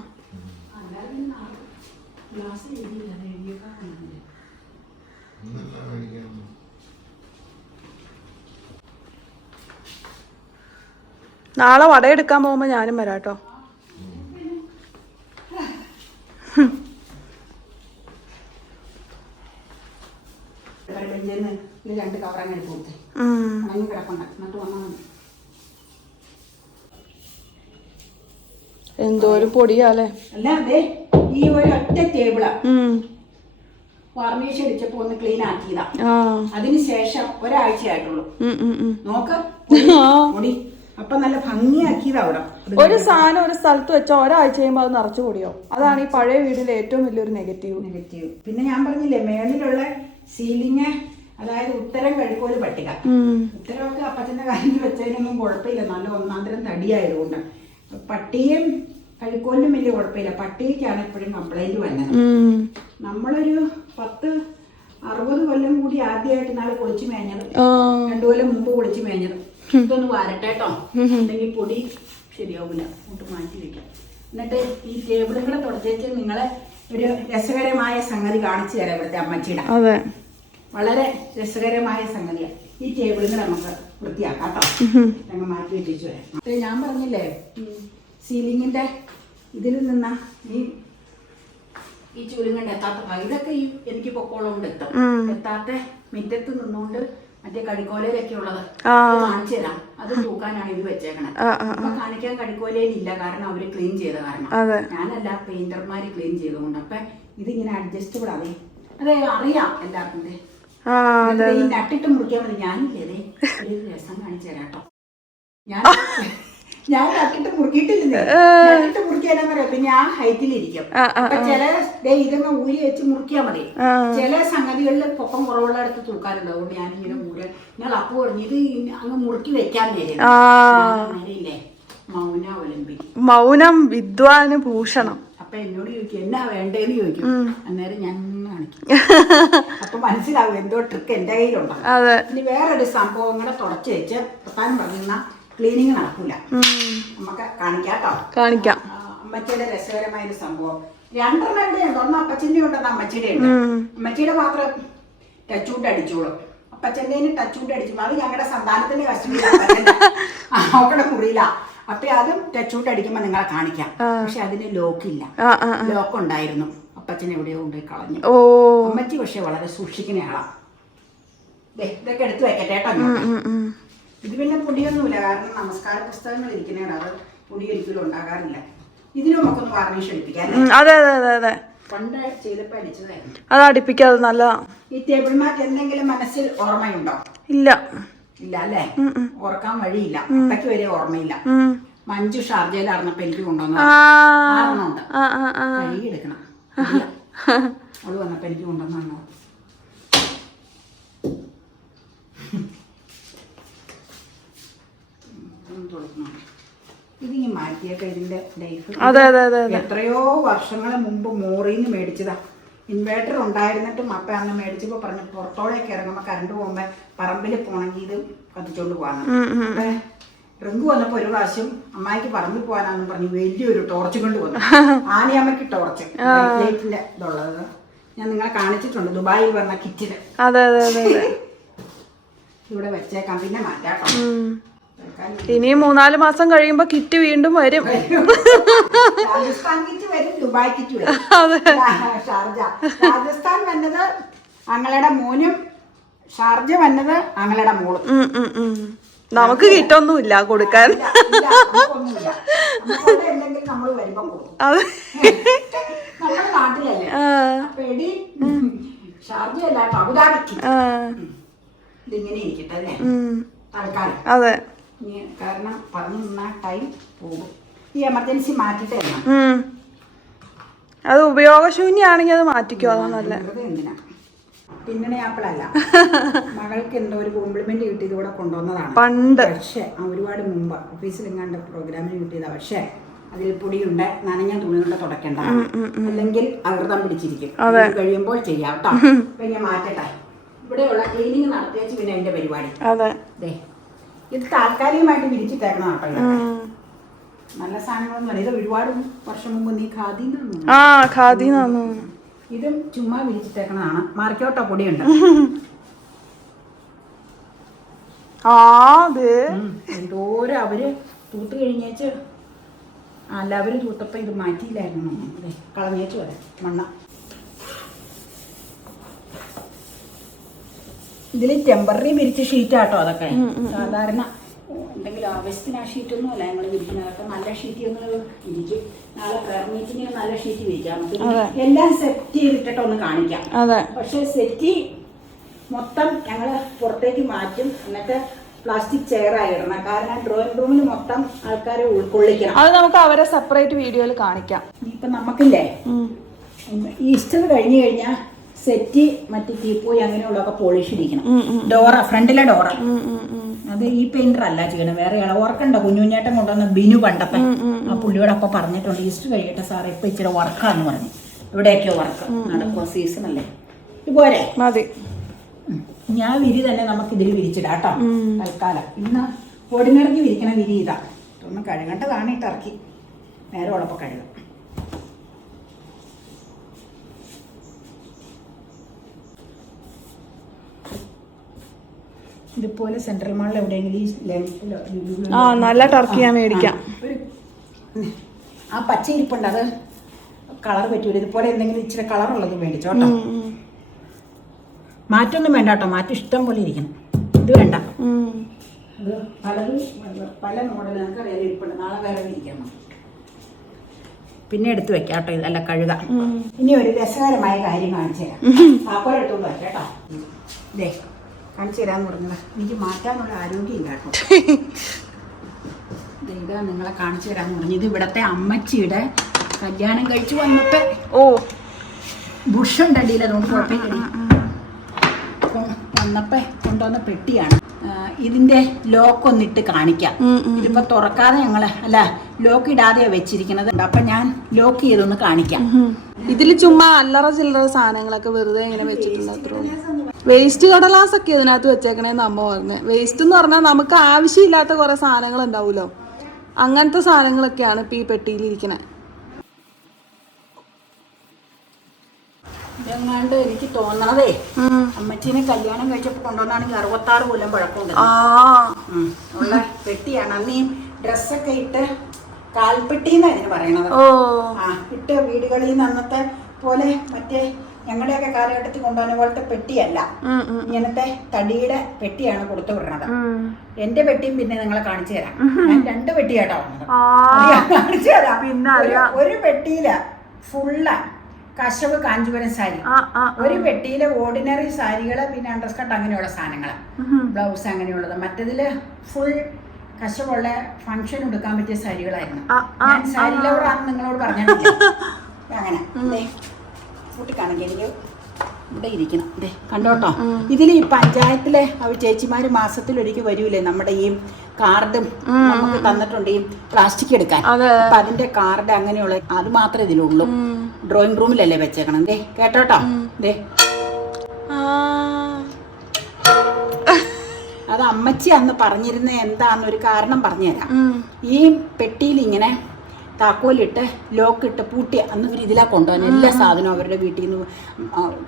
നാളെ വടയെടുക്കാൻ പോകുമ്പോ ഞാനും വരാട്ടോ. രണ്ട് കവറങ്ങനെ കൊടുത്തേ. കിടപ്പുണ്ട്. എന്നിട്ട് വന്നാൽ മതി. എന്തോരം പൊടിയാലേ. അല്ല അതെ, ഈ ഒരു ഒറ്റ ടേബിളാ വാർണിഷ് അടിച്ചപ്പോ ഒന്ന് ക്ലീൻ ആക്കിയതാ. അതിനുശേഷം ഒരാഴ്ചയായിട്ടുള്ളൂ. നോക്ക് പൊടി. അപ്പൊ നല്ല ഭംഗിയാക്കിയതാ. അവിടെ ഒരു സാധനം ഒരു സ്ഥലത്ത് വെച്ചാൽ ഒരാഴ്ച കഴിയുമ്പോൾ അത് നിറച്ചു പൊടിയോ. അതാണ് ഈ പഴയ വീടിന്റെ ഏറ്റവും വലിയൊരു നെഗറ്റീവ്. പിന്നെ ഞാൻ പറഞ്ഞില്ലേ, മേളിലുള്ള സീലിങ്, അതായത് ഉത്തരം കഴിക്കോല് പട്ടിക. ഉത്തരമൊക്കെ അപ്പച്ചന്റെ കാര്യത്തിൽ വെച്ചതിനൊന്നും കുഴപ്പമില്ല. നല്ല ഒന്നാന്തരം തടിയായതുകൊണ്ട് പട്ടിയും കഴിക്കോലിനും വലിയ കുഴപ്പമില്ല. പട്ടിക്കാണ് എപ്പോഴും കംപ്ലൈന്റ് വന്നത്. നമ്മളൊരു 10-60 കൊല്ലം കൂടി ആദ്യമായിട്ട് നാളെ പൊളിച്ചു മേഞ്ഞത്. 2 കൊല്ലം മുമ്പ് പൊളിച്ചു മേഞ്ഞത്. ഇതൊന്ന് വരട്ടേട്ടോ, അല്ലെങ്കിൽ പൊടി ശരിയാവില്ല. അങ്ങോട്ട് മാറ്റി വെക്കാം. എന്നിട്ട് ഈ ടേബിളും കൂടെ തുടച്ചേച്ച് നിങ്ങളെ ഒരു രസകരമായ സംഗതി കാണിച്ചു തരാം. ഇവിടുത്തെ അമ്മച്ചിയുടെ വളരെ രസകരമായ സംഗതിയാണ്. ഈ ടേബിളിന് നമുക്ക് വൃത്തിയാക്കാം കേട്ടോ. ഞങ്ങൾ മാറ്റി വെച്ചു വരാം. ഞാൻ പറഞ്ഞില്ലേ, സീലിങ്ങിന്റെ ഇതിൽ നിന്ന ഈ ചൂലുകൊണ്ട് എത്താത്ത ഭാഗം, ഇതൊക്കെ ഈ എനിക്ക് പൊക്കോളം കൊണ്ട് എത്താത്ത മിറ്റത്ത് നിന്നുകൊണ്ട് മറ്റേ കടിക്കോലയിലൊക്കെ ഉള്ളത് കാണിച്ചു തരാം. അത് തൂക്കാനാണ് ഇത് വെച്ചേക്കണത്. അപ്പൊ കാണിക്കാൻ കടിക്കോലയിലില്ല, കാരണം അവര് ക്ലീൻ ചെയ്ത കാരണം. ഞാനല്ല, പെയിന്റർമാര് ക്ലീൻ ചെയ്തുകൊണ്ട്. അപ്പൊ ഇതിങ്ങനെ അഡ്ജസ്റ്റബിൾ അതെ. അതെ, അറിയാം എല്ലാവർക്കും. ഈ നട്ടിട്ട് മുറിക്കാൻ മതി. ഞാനില്ലേ ഒരു രസം കാണിച്ചു തരാട്ടോ. ഞാൻ നട്ടിട്ട് മുറുക്കിയിട്ടില്ലേ. നട്ടിട്ട് മുറിക്കാനാന്ന് പറയാം. പിന്നെ ആ ഹൈറ്റിലിരിക്കും. അപ്പൊ ചില ഇതൊക്കെ ഊരി വെച്ച് മുറിക്കാൻ മതി. ചില സംഗതികളിൽ പൊക്കം കുറവുള്ള അടുത്ത് തൂക്കാറുണ്ട്. അതുകൊണ്ട് ഞാനിങ്ങനെ ഊരാൻ ഞാൻ അപ്പു പറഞ്ഞു, ഇത് അങ്ങ് മുറുക്കി വെക്കാൻ നേരില്ലേ. മൗനം വിദ്വാന് ഭൂഷണം. അപ്പൊ എന്നോട് ചോദിക്കും എന്നാ വേണ്ടേന്ന് ചോദിക്കും. അന്നേരം ഞാൻ കാണിക്കും. അപ്പൊ മനസ്സിലാവും എന്തോ ട്രിക്ക് എന്റെ കയ്യിലുണ്ടോ. ഇനി വേറൊരു സംഭവം കൂടെ തുടച്ചു വെച്ച് പ്രധാനം പറഞ്ഞ ക്ലീനിങ് നടക്കൂല. നമുക്ക് കാണിക്കാട്ടോ. കാണിക്കാം. അമ്മച്ചിയുടെ രസകരമായ ഒരു സംഭവം. 2 എണ്ണം ഉണ്ട്. ഒന്ന് അപ്പച്ചന്റെ ഉണ്ടെന്ന് അമ്മച്ചിയുടെ ഉണ്ട്. അമ്മച്ചിയുടെ മാത്രം ടച്ചൂട്ട് അടിച്ചോളും. അപ്പച്ചന്റെ ടച്ചൂട്ട് അടിച്ചു. അത് ഞങ്ങളുടെ സന്താനത്തിന്റെ കഷ്ടപ്പെടെ മുറിയില്ല. അപ്പൊ അതും ടച്ചൂട്ട് അടിക്കുമ്പോ നിങ്ങളെ കാണിക്കാം. പക്ഷെ അതിന് ലോക്കില്ല. ലോക്ക് ഉണ്ടായിരുന്നു, അപ്പച്ചൻ എവിടെയോ കൊണ്ടുപോയി കളഞ്ഞു. അമ്മച്ചി പക്ഷെ വളരെ സൂക്ഷിക്കുന്ന ആളാ. ഇതൊക്കെ എടുത്തു വെക്കട്ടെ കേട്ടോ. ഇത് പിന്നെ പൊടിയൊന്നുമില്ല, കാരണം നമസ്കാര പുസ്തകങ്ങൾ ഇരിക്കുന്നതാണ്. അത് പൊടി ഒരിക്കലും ഉണ്ടാകാറില്ല. ഇതിന് നമുക്കൊന്ന് വാർണിഷ് അടിപ്പിക്കാം. പണ്ട് ചെയ്തപ്പോ അടിച്ചതായിരുന്നു. അത് അടിപ്പിക്കാതെ നല്ലതാ. ഈ ടേബിൾ മാറ്റ് എന്തെങ്കിലും മനസ്സിൽ ഓർമ്മയുണ്ടോ? ഇല്ല. ഇല്ല അല്ലേ? ഓർക്കാൻ വഴിയില്ല. അപ്പയ്ക്ക് വരെ ഓർമ്മയില്ല. മഞ്ജു ഷാർജയിലാർന്നപ്പോ എനിക്ക് കൊണ്ടുവന്നത് കഴുകിയെടുക്കണം. അവള് വന്നപ്പോ എനിക്ക് കൊണ്ടുവന്നോ. ഇതിങ്ങനെ മാറ്റിയൊക്കെ ഇതിന്റെ ലൈഫ് എത്രയോ വർഷങ്ങൾ മുമ്പ് മോറിന്ന് മേടിച്ചതാ. ഇൻവേർട്ടർ ഉണ്ടായിരുന്നിട്ടും അപ്പ അന്ന് മേടിച്ചപ്പോ പറഞ്ഞു പുറത്തോടെയൊക്കെ ഇറങ്ങുമ്പോ കറണ്ട് പോകുമ്പോ പറമ്പിൽ പോണെങ്കിൽ ഇത് കത്തിച്ചോണ്ട് പോകാന്ന്. അപ്പൊ റിങ്കു വന്നപ്പോ ഒരു പ്രാവശ്യം അമ്മായിക്ക് പറമ്പിൽ പോകാനാന്ന് പറഞ്ഞു വലിയൊരു ടോർച്ച് കൊണ്ട് വന്നു. ആനയമ്മയ്ക്ക് ടോർച്ച് ലൈറ്റിന്റെ ഇതുള്ളത്. ഞാൻ നിങ്ങളെ കാണിച്ചിട്ടുണ്ട് ദുബായിൽ വന്ന കിറ്റില്. അതെ അതെ അതെ അതെ. ഇവിടെ വെച്ചേക്കാം, പിന്നെ മാറ്റാട്ടോ. ഇനിയും 3-4 മാസം കഴിയുമ്പോ കിറ്റ് വീണ്ടും വരും. രാജസ്ഥാൻ കിറ്റ് വരും, ദുബായ് കിറ്റ് വരും. ഷാർജ രാജസ്ഥാൻ വന്നത് അങ്ങളുടെ മോനും, ഷാർജ വന്നത് അങ്ങളുടെ മോളും. നമുക്ക് കിട്ടൊന്നുമില്ല കൊടുക്കാൻ. നമ്മൾ വരുമ്പോ നമ്മുടെ നാട്ടിലല്ലേ പേടി. ഷാർജയല്ല, അബുദാബി. ഇതിങ്ങനെ ഇരിക്കട്ടെ അല്ലേ തൽക്കാലം. അതെ, കാരണം പറഞ്ഞു നിന്നാ ടൈം പോകും. ഈ എമർജൻസി മാറ്റിട്ട് അത് ഉപയോഗശൂന്യാണെങ്കിൽ അത് മാറ്റിക്കോ, അതാ നല്ല. എന്തിനാ പിന്നെ ആപ്പിളല്ല, മകൾക്ക് എന്തോ ഒരു കോംപ്ലിമെന്റ് കിട്ടിയത് കൂടെ കൊണ്ടുവന്നതാണ് പണ്ട്. പക്ഷെ ഒരുപാട് മുമ്പ് ഓഫീസിൽ എങ്ങാണ്ട് പ്രോഗ്രാമിന് കിട്ടിയതാ. പക്ഷെ അതിൽ പൊടിയുണ്ട്, നനഞ്ഞ തുണി കൊണ്ട് തുടക്കേണ്ടതാണ്, അല്ലെങ്കിൽ അകൃതം പിടിച്ചിരിക്കും. കഴിയുമ്പോൾ ചെയ്യാം കേട്ടോ. അപ്പൊ ഞാൻ മാറ്റട്ടെ. ഇവിടെയുള്ള ക്ലീനിങ് നടത്തിയേച്ച് പിന്നെ അതിന്റെ പരിപാടി. അതെ, ഇത് താൽക്കാലികമായിട്ട് വിരിച്ചിട്ടേക്കണം കേട്ടോ. നല്ല സാധനങ്ങളൊന്നും അല്ല, ഇത് ഒരുപാട് വർഷം മുമ്പ് നീ ഖാദിന്ന് ഇതും ചുമ്മാ വിരിച്ചിട്ടേക്കണതാണ്. മാർക്കോട്ടോ പൊടിയുണ്ട്. എന്തോരം അവര് തൂത്ത് കഴിഞ്ഞേച്ച്, അല്ല അവര് തൂത്തപ്പോ ഇത് മാറ്റിയില്ലായിരുന്നു. അതെ, കളഞ്ഞേച്ച് വരെ മണ്ണ. ഇതില് ടെമ്പററി വിരിച്ച ഷീറ്റാട്ടോ അതൊക്കെ. സാധാരണ എന്തെങ്കിലും ആവശ്യത്തിന് ആ ഷീറ്റൊന്നും അല്ല ഞങ്ങൾ വിരിക്കുന്നത്. അതൊക്കെ നല്ല ഷീറ്റ് ഒന്ന് വിരിക്കും. നാളെ പ്രയർ മീറ്റിങ്ങിന് നല്ല ഷീറ്റ് വിരിക്കാം. എല്ലാം സെറ്റ് ചെയ്തിട്ടോ ഒന്ന് കാണിക്കാം. പക്ഷെ സെറ്റ് മൊത്തം ഞങ്ങൾ പുറത്തേക്ക് മാറ്റും. എന്നിട്ട് പ്ലാസ്റ്റിക് ചെയറായി ഇടണം. കാരണം ഡ്രോയിങ് റൂമിൽ മൊത്തം ആൾക്കാരെ ഉൾക്കൊള്ളിക്കണം. അത് നമുക്ക് അവരെ സെപ്പറേറ്റ് വീഡിയോയിൽ കാണിക്കാം. ഇപ്പൊ നമുക്കില്ലേ ഈസ്റ്റർ കഴിഞ്ഞു കഴിഞ്ഞാൽ സെറ്റ് മറ്റേ ടീപ്പോയി അങ്ങനെയുള്ളതൊക്കെ പോളിഷ് ഇരിക്കണം. ഡോറ, ഫ്രണ്ടിലെ ഡോറ അത് ഈ പെയിന്റർ അല്ല ചെയ്യണം, വേറെ ഓർക്കണ്ട. കുഞ്ഞുഞ്ഞേട്ടൻ കൊണ്ടുവന്ന ബിനു പണ്ടത്തെ ആ പുള്ളിയോട് അപ്പൊ പറഞ്ഞിട്ടുണ്ട്, ഈസ്റ്റർ കഴിയട്ടെ സാറേ ഇപ്പൊ ഇച്ചിരി വർക്കാന്ന് പറഞ്ഞു. ഇവിടെയൊക്കെയോ വർക്ക് നടക്കുക, സീസൺ അല്ലേ. ഇതുപോലെ മതി. ഞാൻ വിരി തന്നെ നമുക്ക് ഇതിൽ വിരിച്ചിടാം കേട്ടോ തൽക്കാലം. ഇന്ന് ഓർഡിനറിക്ക് വിരിക്കണ വിരി ഇതാ. ഒന്ന് കഴുകേണ്ടതാണ് ഈ ടർക്കി. നേരെ ഉള്ളപ്പോൾ കഴുകാം. ഇതുപോലെ സെൻട്രൽ മാളിൽ എവിടെയെങ്കിലും നല്ല ടർക്കി ഞാൻ മേടിക്കാം. ആ പച്ച ഇരിപ്പുണ്ട്, അത് കളർ പറ്റൂല. ഇതുപോലെ എന്തെങ്കിലും ഇച്ചിരി കളറുള്ളത് മേടിച്ചോട്ടോ. മാറ്റൊന്നും വേണ്ട കേട്ടോ, മാറ്റം ഇഷ്ടം പോലെ ഇരിക്കണം. ഇത് വേണ്ട, അത് പലതും പല മോഡൽ നമുക്കറിയാം ഇരിപ്പുണ്ട്. നാളെ വേറെ ഇരിക്കണം, പിന്നെ എടുത്ത് വെക്കാം കേട്ടോ. ഇതല്ല കഴുകാം. ഇനി ഒരു രസകരമായ കാര്യം കാണിച്ചു തരാം. താക്കോൽ എടുത്തോണ്ട് വരാം കേട്ടോ. ഇതേ കാണിച്ചു തരാന്ന് പറഞ്ഞത് എനിക്ക് മാറ്റാനുള്ള ആരോഗ്യം കേട്ടോ. ഇതാ നിങ്ങളെ കാണിച്ചു തരാന്ന് പറഞ്ഞത് ഇവിടത്തെ അമ്മച്ചിയുടെ കല്യാണം കഴിച്ചു വന്നിട്ട് ബുഷുണ്ട് അടിയിൽ, അതുകൊണ്ട് കുഴപ്പമില്ല. വന്നപ്പോ കൊണ്ടുവന്ന പെട്ടിയാണ്. ഇതിന്റെ ലോക്ക് ഒന്നിട്ട് കാണിക്കാം. ഇതിപ്പോ തുറക്കാതെ ഞങ്ങള് അല്ല ലോക്ക് ഇടാതെയാ വെച്ചിരിക്കുന്നത്. അപ്പൊ ഞാൻ ലോക്ക് ചെയ്തൊന്ന് കാണിക്കാം. ഇതില് ചുമ്മാ അല്ലറ ചില്ലറ സാധനങ്ങളൊക്കെ വെറുതെ ഇങ്ങനെ വെച്ചിട്ടുണ്ട്. അത്ര വേസ്റ്റ് കടലാസ് ഒക്കെ ഇതിനകത്ത് വെച്ചേക്കണേന്ന് അമ്മ പറഞ്ഞത്. വേസ്റ്റ് എന്ന് പറഞ്ഞാൽ നമുക്ക് ആവശ്യമില്ലാത്ത കുറെ സാധനങ്ങൾ ഉണ്ടാവുമല്ലോ, അങ്ങനത്തെ സാധനങ്ങളൊക്കെയാണ് ഇപ്പൊ ഈ പെട്ടിയിലിരിക്കണേ. ഇതെങ്ങാണ്ട് എനിക്ക് തോന്നണതേ അമ്മച്ചീനെ കല്യാണം കഴിച്ചപ്പോ കൊണ്ടുവന്നാണെങ്കിൽ 66 കൊല്ലം പഴക്കമുണ്ട് ഉള്ള പെട്ടിയാണ്. അന്ന് ഈ ഡ്രസ്സൊക്കെ ഇട്ട് കാൽപ്പെട്ടിന്ന് അതിന് പറയണത്. ഇട്ട് വീടുകളിൽ നിന്ന് അന്നത്തെ പോലെ മറ്റേ ഞങ്ങളുടെയൊക്കെ കാലഘട്ടത്തിൽ കൊണ്ടുവന്ന പോലത്തെ പെട്ടിയല്ല, ഇങ്ങനത്തെ തടിയുടെ പെട്ടിയാണ് കൊടുത്തു വിടുന്നത്. എന്റെ പെട്ടിയും പിന്നെ നിങ്ങളെ കാണിച്ചു തരാം. ഞാൻ 2 പെട്ടിയായിട്ടാ വന്നത്, കാണിച്ചു തരാം. ഒരു പെട്ടിയില് ഫുള്ള് കശവ് കാഞ്ചീപുരം സാരി, ഒരു പെട്ടിയില് ഓർഡിനറി സാരികള്, പിന്നെ അണ്ടർസ്കർട്ട് അങ്ങനെയുള്ള സാധനങ്ങള്, ബ്ലൗസ് അങ്ങനെയുള്ളത്. മറ്റതില് ഫുൾ കശവുള്ള ഫംഗ്ഷൻ എടുക്കാൻ പറ്റിയ സാരികളായിരുന്നു. ഞാൻ സാരി ലവറാണെന്ന് നിങ്ങളോട് പറഞ്ഞിട്ടില്ല. അങ്ങനെ കൂട്ടിക്കാണെങ്കിൽ എനിക്ക് ഇവിടെ ഇരിക്കണം. അതെ കണ്ടോട്ടോ. ഇതിൽ ഈ പഞ്ചായത്തിലെ അവർ ചേച്ചിമാര് മാസത്തിലൊരിക്കൽ വരൂലേ, നമ്മുടെ ഈ കാർഡും നമുക്ക് തന്നിട്ടുണ്ട് ഈ പ്ലാസ്റ്റിക് എടുക്കാൻ. അപ്പൊ അതിന്റെ കാർഡ് അങ്ങനെയുള്ള അത് മാത്രമേ ഇതിലുള്ളൂ. ഡ്രോയിങ് റൂമിലല്ലേ വെച്ചേക്കണം. ദേ കേട്ടോട്ടോ. ദേ അത് അമ്മച്ചി അന്ന് പറഞ്ഞിരുന്ന എന്താന്നൊരു കാരണം പറഞ്ഞുതരാം. ഈ പെട്ടിയിൽ ഇങ്ങനെ താക്കോലിട്ട് ലോക്കിട്ട് പൂട്ടി അന്ന് ഇവർ ഇതിലാ കൊണ്ടുപോകുന്നത് എല്ലാ സാധനവും അവരുടെ വീട്ടിൽ നിന്ന്